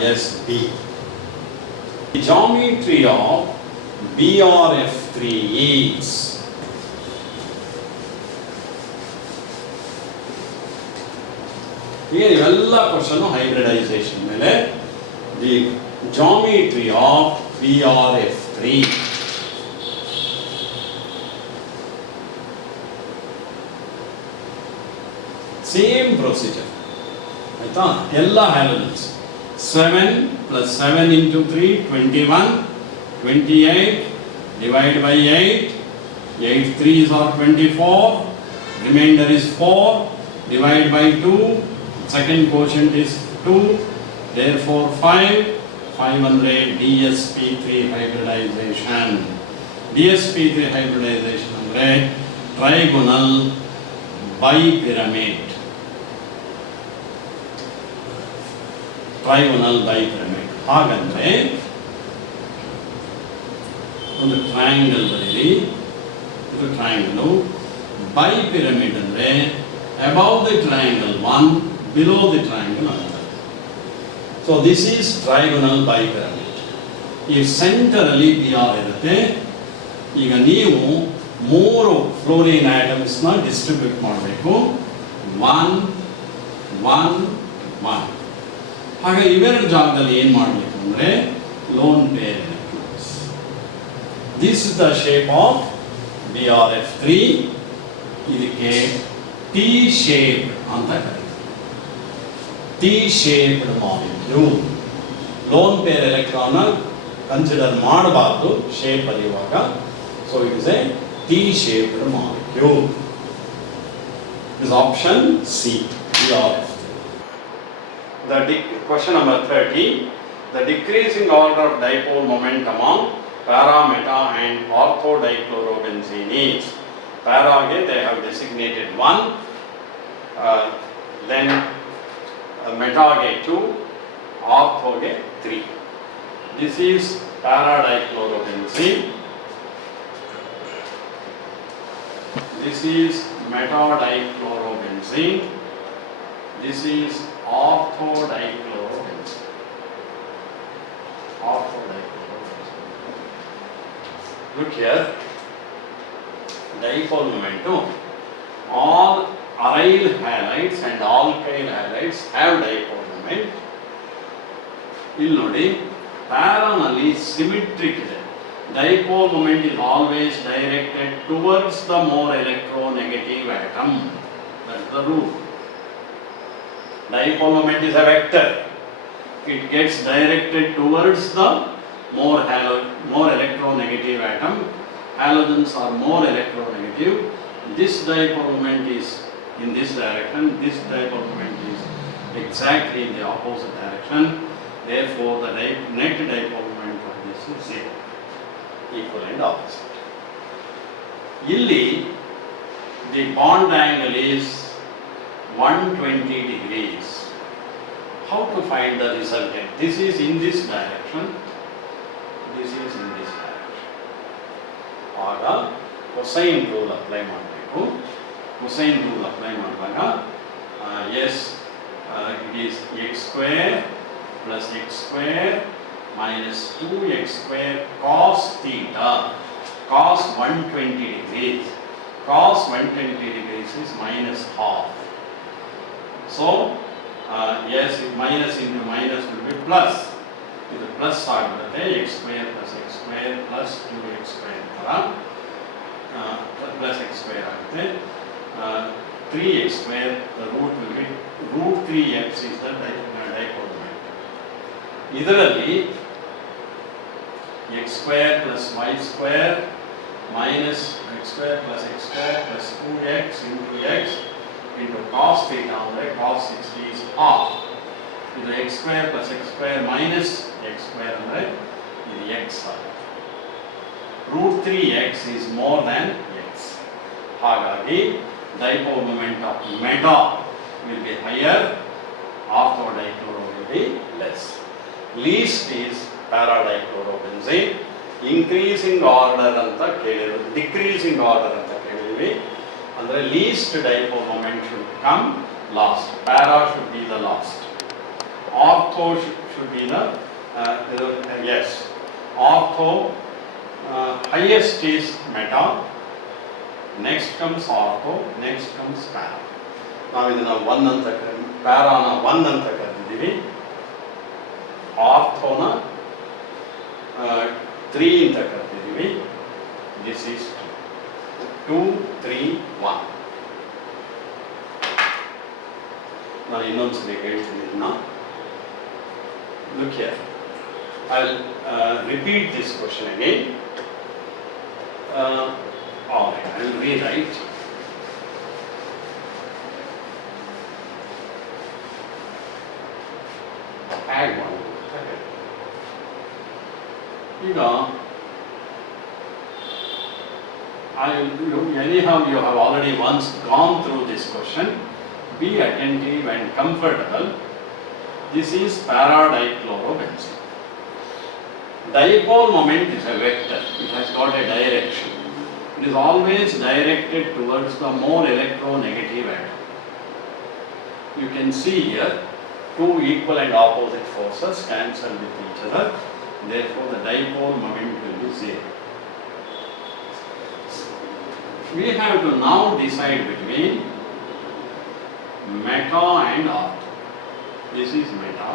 yes, B. The geometry of BRF3 is here ಇವೆಲ್ಲ ಕ್ವಶನ್ ಹೈಬ್ರಿಡೈಸೇಷನ್ ಮೇಲೆ. The geometry of BRF3 same procedure ಆಯ್ತಾ. ಎಲ್ಲ halogens 7 plus 7 into 3 21 28 divide by 8 8 3s are 24, remainder is 4 divide by 2, second quotient is 2, therefore 500 DsP3 hybridization. DsP3 hybridization ಅಂದರೆ ಟ್ರೈಗೊನಲ್ ಬೈಪಿರಮಿಡ್. ಟ್ರೈಗೊನಲ್ ಬೈಪಿರಮಿಡ್ ಹಾಗಂದ್ರೆ ಒಂದು triangle ಬರೀರಿ, ಇದು triangle. Bipyramid ಅಂದರೆ above the triangle 1, below the triangle ಅಂತಾರೆ. So this is trigonal bipyramid. ಈ ಸೆಂಟರಲ್ಲಿ BR ಇರುತ್ತೆ. ಈಗ ನೀವು 3 ಫ್ಲೋರಿನ್ ಆಟಮ್ಸ್ನ ಡಿಸ್ಟ್ರಿಬ್ಯೂಟ್ ಮಾಡಬೇಕು, 1 1 1. ಹಾಗೆ ಇವೆರಡು ಜಾಗದಲ್ಲಿ ಏನು ಮಾಡಬೇಕು ಅಂದರೆ lone pair electrons. This is the shape of BRF3. ಇದಕ್ಕೆ ಟಿ ಶೇಪ್ ಅಂತ ಕರೀತಾರೆ. T shaped molecule. Loan pair electron consider ಮಾಡಬಾರ್ದು ಶೇಪ್ ಬರೆಯುವಾಗ. So it is A T shaped molecule. It is option C, BRF. Question number 30. The decreasing order of dipole moment among para, meta and ortho dichlorobenzene is. Para they have designated 1, then meta 2, ortho 3. This is para dichlorobenzene. This is meta dichlorobenzene. This is ortho dichlorobenzene. Ortho dichlorobenzene. Look here. Dipole moment. All aryl halides and alkyl halides have dipole moment. ಇಲ್ಲಿ ನೋಡಿ, ಪ್ಯಾರಾನಲ್ಲಿ symmetric ಇದೆ. Dipole moment is always directed towards the more electronegative atom. That's the rule. Dipole moment is a vector. It gets directed towards the more electronegative atom. Halogens are more electronegative. This dipole moment is in this direction. This dipole moment is exactly in the opposite direction. Therefore, the net dipole moment of this is 0. Equal and opposite. Illi, the bond angle is 120 degrees. How to find the resultant? This is in this direction. This is in this direction. ಆಗ cosine rule apply ಮಾಡಬೇಕು. cosine rule apply ಮಾಡುವಾಗ yes, it is x square plus x square minus 2x square cos theta, cos 120 degrees. Cos 120 degrees is minus half. So, yes, minus into minus will be plus. ಇದು plus ಆಗಿರುತ್ತೆ x square plus 2x square ಥರ plus x square ಆಗುತ್ತೆ 3x square the root will be root 3x is the dipole moment. ಇದರಲ್ಲಿ x square plus y square minus x square plus 2x into x into cos theta ಅಂದರೆ cos 60 is half. ಇದು x square plus x square minus x square ಅಂದರೆ ಇದು x ಆಗುತ್ತೆ. Root 3x is more than x. ಹಾಗಾಗಿ dipole moment of meta will be higher, ortho dichloro will be less. Least is para-dichlorobenzene. Increasing order ಅಂತ ಕೇಳಿದ್ರು, decreasing order ಅಂತ ಕೇಳಿದ್ವಿ. ಅಂದರೆ least dipole moment should come last. Para should be the last. Ortho should be the yes. Ortho highest is meta. Next comes ortho. Next comes para. ನಾವು ಇದನ್ನ 1 ಅಂತ ಪ್ಯಾರಾನ 1 ಅಂತ ಕರೆದಿದ್ದೀವಿ. ಆರ್ಥೋನ 3 ಅಂತ ಕರೆದಿದ್ದೀವಿ. This is 2, 3, 1. ನಾನು ಇನ್ನೊಂದ್ಸರಿ ಹೇಳ್ತೀನಿ ಇದನ್ನ. Look here. I will repeat this question again. All right, I will rewrite. Add one. ಈಗ anyhow you have already once gone through this question. Be attentive and comfortable. This is para-dichlorobenzene. Dipole moment is a vector. It has got a direction. It is always directed towards the more electronegative atom. You can see here two equal and opposite forces cancel with each other. Therefore, the dipole moment will be 0. We have to now decide between meta and ortho. This is meta.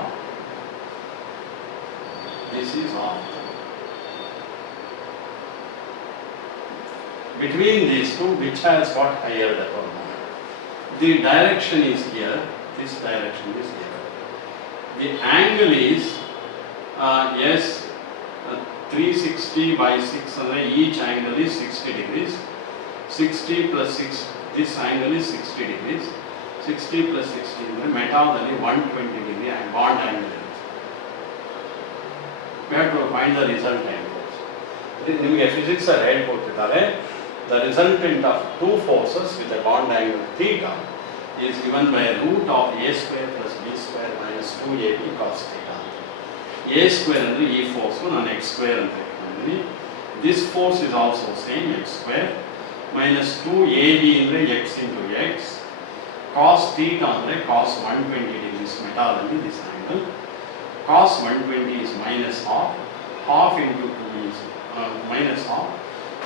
This is ortho. Between these two, which has got higher dipole moment? The direction is here. This direction is here. The angle is yes, 360 by 6. Each angle is 60 degrees. 60 plus 6. This angle is 60 degrees. 60 plus 60 ಅಂದರೆ ಮೆಟಾದಲ್ಲಿ 120 degree bond angle ಇರುತ್ತೆ. We have to find the result angles. ನಿಮಗೆ physics ಅಲ್ಲಿ ಹೇಳ್ಕೊಟ್ಟಿದ್ದಾರೆ the resultant of two forces with a bond angle theta is given by a root of a square plus b square minus 2ab cos theta. a square ಅಂದರೆ ಈ force ನಾನು x square ಅಂತ ಹೇಳ್ಕೊಂಡಿದ್ದೀನಿ. This force is also same x square minus 2ab ಅಂದರೆ x into x. Cos theta ಅಂದರೆ cos 120 degrees ಮೆಟಾದಲ್ಲಿ this angle. Cos 120 is minus half. Half into 2 is minus half.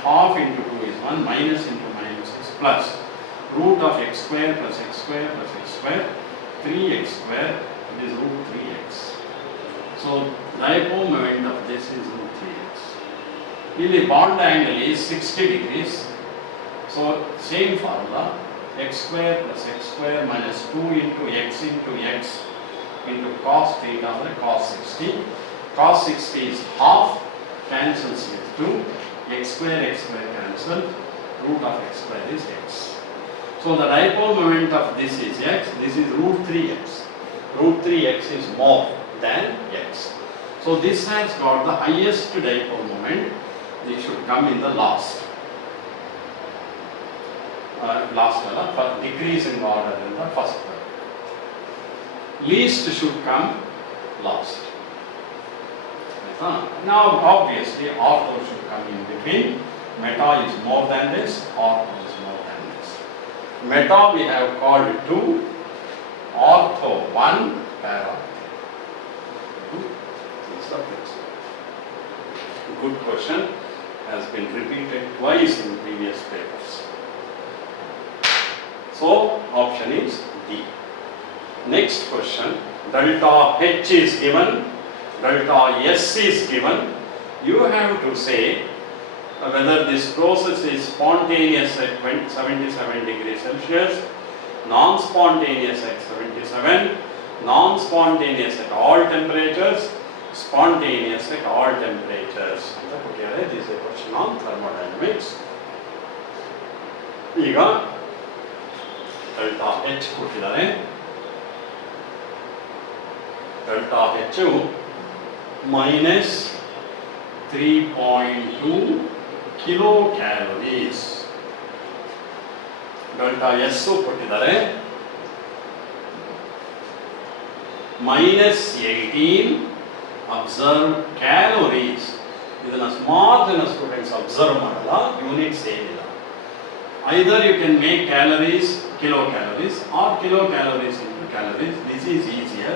Half into 2 is 1. Minus into minus is plus. Root of x square plus x square plus x square. 3x square is root 3x. So dipole moment of this is root 3x. Here bond angle is 60 degrees. So same formula. X square plus x square minus 2 into x into cos theta or cos 60. Cos 60 is half, cancels with 2. X square cancel. Root of x square is x. So the dipole moment of this is x. This is root 3x. Root 3x is more than x. So this has got the highest dipole moment. This should come in the last. For decreasing order in the first term. Least should come last. Now obviously ortho should come in between. Meta is more than this, ortho is more than this. Meta we have called 2, ortho 1, para 2. This is the principle. good question, has been repeated twice in previous papers. So option is D. Next question, delta H is given, delta S is given. You have to say whether this process is spontaneous at 77 degrees Celsius, non-spontaneous at 77, non-spontaneous at all temperatures, spontaneous at all temperatures. This is a question on thermodynamics. ಈಗ delta H ಕೊಟ್ಟಿದ್ದಾರೆ. Delta H minus 3.2 kilocalories. Delta S ಕೊಟ್ಟಿದ್ದಾರೆ minus 18 observed calories. ಇದನ್ನ ಸುಮಾರು ಜನ students observe ಮಾಡಲ್ಲ, units ಏನಿಲ್ಲ. Either you can make calories kilocalories or kilocalories into calories. This is easier.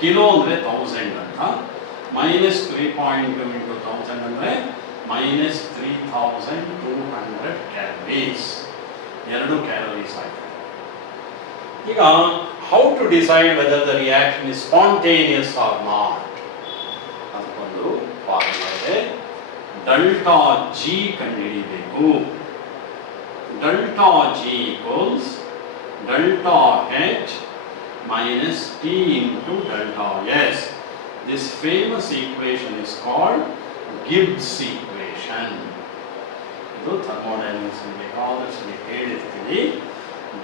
Kilo ಅಂದರೆ 1000 ಅಂತ, minus 3.2 into 1000 ಅಂದರೆ minus 3200 calories. 2 calories ಆಯಿತು. ಈಗ how to decide whether the reaction is spontaneous or not? ಅದಕ್ಕೊಂದು formula ಇದೆ. Delta G ಕಂಡುಹಿಡಿಯಬೇಕು. Delta G equals delta H minus T into delta S. This famous equation is called Gibbs equation. ಇದು thermodynamics ಅಲ್ಲಿ ಬೇಕಾದಷ್ಟು ಹೇಳಿರ್ತೀವಿ.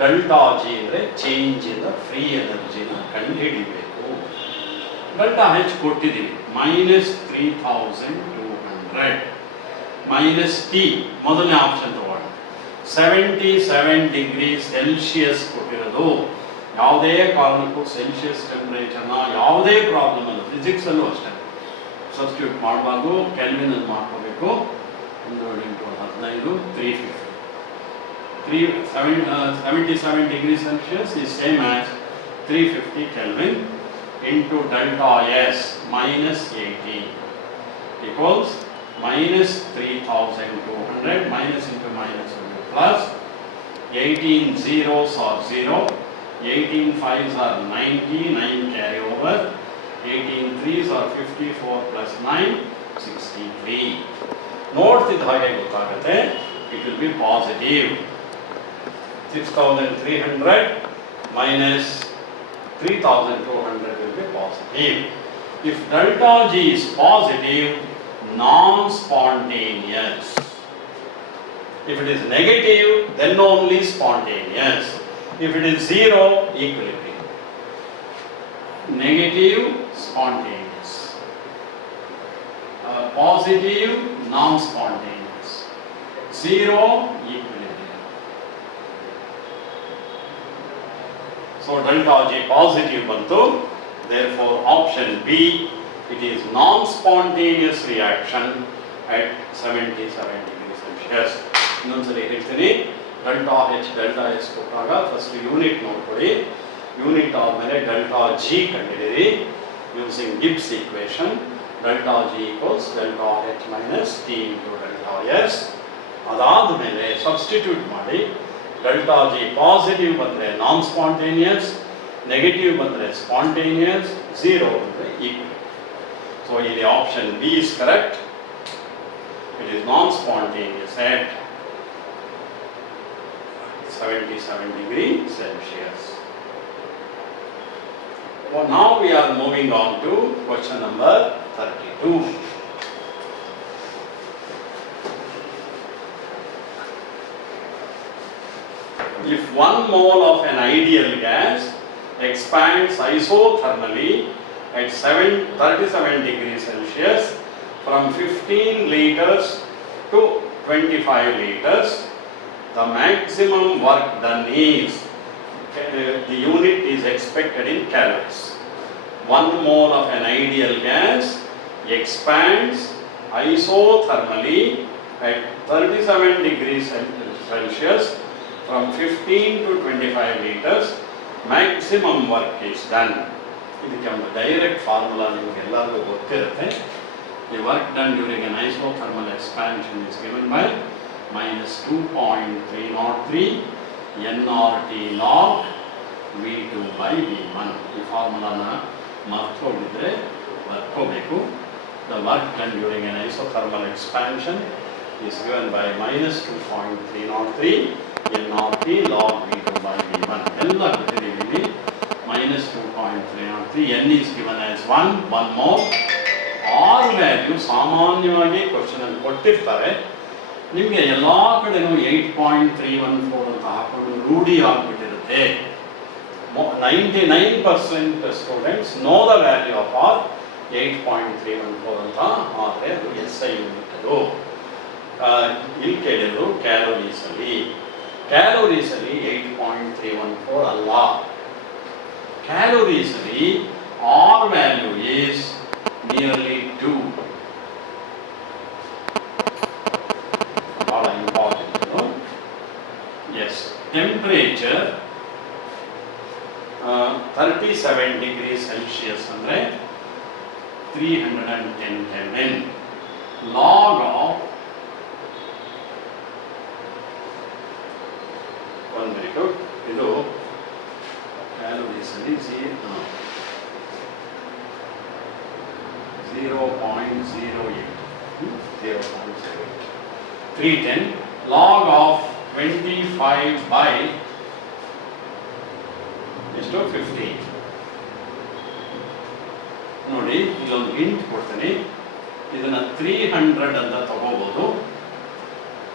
Delta G ಅಂದರೆ change in the free ಎನರ್ಜಿನ ಕಂಡುಹಿಡಿಬೇಕು. Delta H ಕೊಟ್ಟಿದ್ದೀವಿ minus 3200 minus T, ಮೊದಲನೇ option ತಗೊಳ್ಳೋಣ. 77 degree Celsius ಕೊಟ್ಟಿರೋದು. ಯಾವುದೇ ಕಾರಣಕ್ಕೂ ಸೆಲ್ಸಿಯಸ್ ಟೆಂಪರೇಚರ್ನ ಯಾವುದೇ ಪ್ರಾಬ್ಲಮ್ ಅಲ್ಲ, ಫಿಸಿಕ್ಸಲ್ಲೂ ಅಷ್ಟೇ ಸಬ್ಸ್ಟಿಟ್ಯೂಟ್ ಮಾಡಬಾರ್ದು, ಕೆಲ್ವಿನಲ್ಲಿ ಮಾಡ್ಕೋಬೇಕು. 1 into 15 350. 77 degrees Celsius is same as 350 Kelvin into delta S minus 18 equals minus 3200 minus into minus into plus 18 zeros are 0, 18 5s are 90, 9 carry over, 18 3s are 54 plus 9, 63. ನೋಡ್ತಿದ್ದ ಹಾಗೆ ಗೊತ್ತಾಗುತ್ತೆ, it will be positive. 6300 minus 3200 will be positive. If delta G is positive, non-spontaneous. If it is negative, then only spontaneous. If it is 0, equilibrium. Negative, spontaneous. Positive, non-spontaneous. 0, equilibrium. So delta G positive bantu. Therefore, option B, it is non-spontaneous reaction at 77 degrees Celsius. ಇನ್ನೊಂದ್ಸರಿ ಹೇಳ್ತೀನಿ, delta H delta S ಕೊಟ್ಟಾಗ first unit ನೋಡ್ಕೊಳ್ಳಿ. Unit ಆದಮೇಲೆ delta G ಕಂಡಿದ್ದೀರಿ using Gibbs equation. Delta G equals delta H minus T into delta S. ಅದಾದಮೇಲೆ substitute ಮಾಡಿ. Delta G positive ಬಂದರೆ non spontaneous, negative ಬಂದರೆ ಸ್ಪಾಂಟೇನಿಯಸ್, 0 ಬಂದರೆ ಈಕ್ವಲ್. ಸೊ ಇಲ್ಲಿ option B is correct. It is non spontaneous at 77 degrees Celsius. Well, now we are moving on to question number 32. If 1 mole of an ideal gas expands isothermally at 37 degrees Celsius from 15 liters to 25 liters, the maximum work done is, the unit is expected in calories. 1 mole of an ideal gas expands isothermally at 37 degrees Celsius from 15 to 25 liters. Maximum work is done. ಇದಕ್ಕೆ ಒಂದು direct formula ನಿಮಗೆಲ್ಲರಿಗೂ ಗೊತ್ತಿರುತ್ತೆ. The work done during an isothermal expansion is given by minus 2.303 nRT log V2 by V1. ಈ ಫಾರ್ಮುಲಾನ ಮರ್ತೋಗಿದ್ರೆ ಬರ್ಕೋಬೇಕು. The work done during an isothermal expansion is given by minus 2.303 nRT log V2 by V1. ಎಲ್ಲ ಕೊಟ್ಟಿದ್ದೀವಿ ಇಲ್ಲಿ. minus 2.303, n is given as 1 more. R value ಸಾಮಾನ್ಯವಾಗಿ question ಅಲ್ಲಿ ಕೊಟ್ಟಿರ್ತಾರೆ. ನಿಮಗೆ ಎಲ್ಲ ಕಡೆನೂ 8.314 ಅಂತ ಹಾಕೊಂಡು ರೂಢಿ ಆಗಿಬಿಟ್ಟಿರುತ್ತೆ. 99% students know the value of R 8.314 ಅಂತ. ಆದರೆ ಅದು SI ಯೂನಿಟ್ ಅದು. ಇಲ್ಲಿ ಕೇಳಿದ್ರು ಕ್ಯಾಲೋರೀಸಲ್ಲಿ 8.314 ಅಲ್ಲ. ಕ್ಯಾಲೋರೀಸಲ್ಲಿ R value is nearly 2. Bada important, no? Yes. Temperature 37 degrees Celsius andre 310 Kelvin. Log of 1 very good. Idu calories alli 0.08. 310 log of 25 by ಎಷ್ಟು 15. ನೋಡಿ ಇಲ್ಲೊಂದು ಹಿಂಟ್ ಕೊಡ್ತೀನಿ. ಇದನ್ನ 300 ಅಂತ ತಗೋಬಹುದು.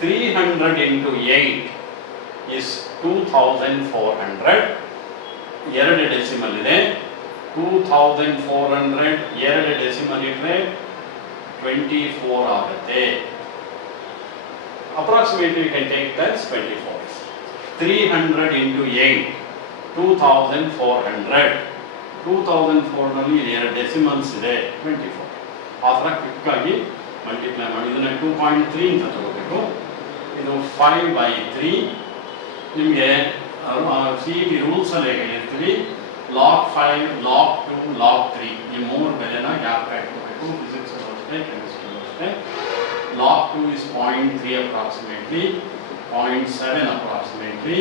300 into 8 is 2400. ಎರಡು ಡೆಸಿಮಲ್ ಇದೆ. 2400 ಎರಡು ಡೆಸಿಮಲ್ ಇಟ್ಟರೆ 24 ಆಗುತ್ತೆ. Approximately you can take that 24. 300 into 8 2400. 2004 ನಲ್ಲಿ ಎರಡು ಡೆಸಿಮಲ್ಸ್ ಇದೆ 24. ಆ ಥರ ಕ್ವಿಕ್ಕಾಗಿ ಮಲ್ಟಿಪ್ಲೈ ಮಾಡಿ ಇದನ್ನ 2.3 ಅಂತ ತಗೋಬೇಕು. ಇದು 5/3. ನಿಮಗೆ CET ರೂಲ್ಸಲ್ಲಿ ಹೇಳಿರ್ತೀವಿ log 5, log 2, log 3 ಈ ಮೂರು ಬೆಲೆನ ಗ್ಯಾಪ್ ಹಾಕಬೇಕು. ಫಿಸಿಕ್ಸ್ ಅಷ್ಟೇ, ಕೆಮಿಸ್ಟ್ರಿ ಅಷ್ಟೇ. log 2 is 0.3 approximately, 0.7 approximately,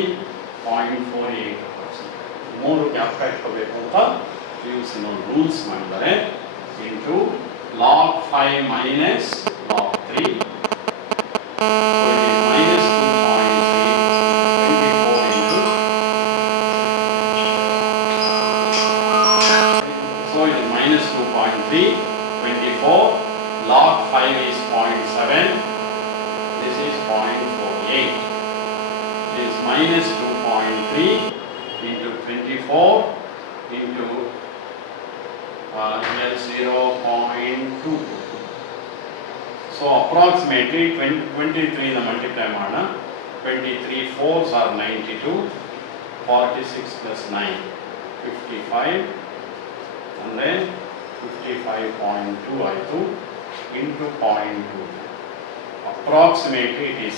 0.48 approximately. ಮೂರು ಗ್ಯಾಪ್ ಹಾಕಬೇಕು ಅಂತ ಪಿಯುಸಿನ ರೂಲ್ಸ್ ಮಾಡಿದ್ದಾರೆ. Into log 5 minus log 3. So it is minus 2.3, 24. Log 5 is 0.7. This is 0.48. This is minus 2.3 into 24 into 0.2. So approximately 23 the multiply ಮಾಡೋಣ. 23 4s are 92. 46 plus 9 55. And then 55.2 ಆಯಿತು into 0.2. Approximately it is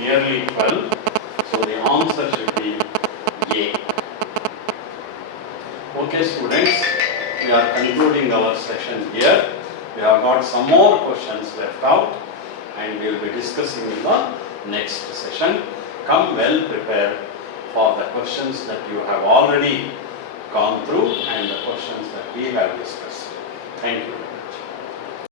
nearly 12. So the answer should be A. Okay students, we are concluding our session here. We have got some more questions left out and we will be discussing in the next session. Come well prepared for the questions that you have already gone through and the questions that we have discussed. Thank you.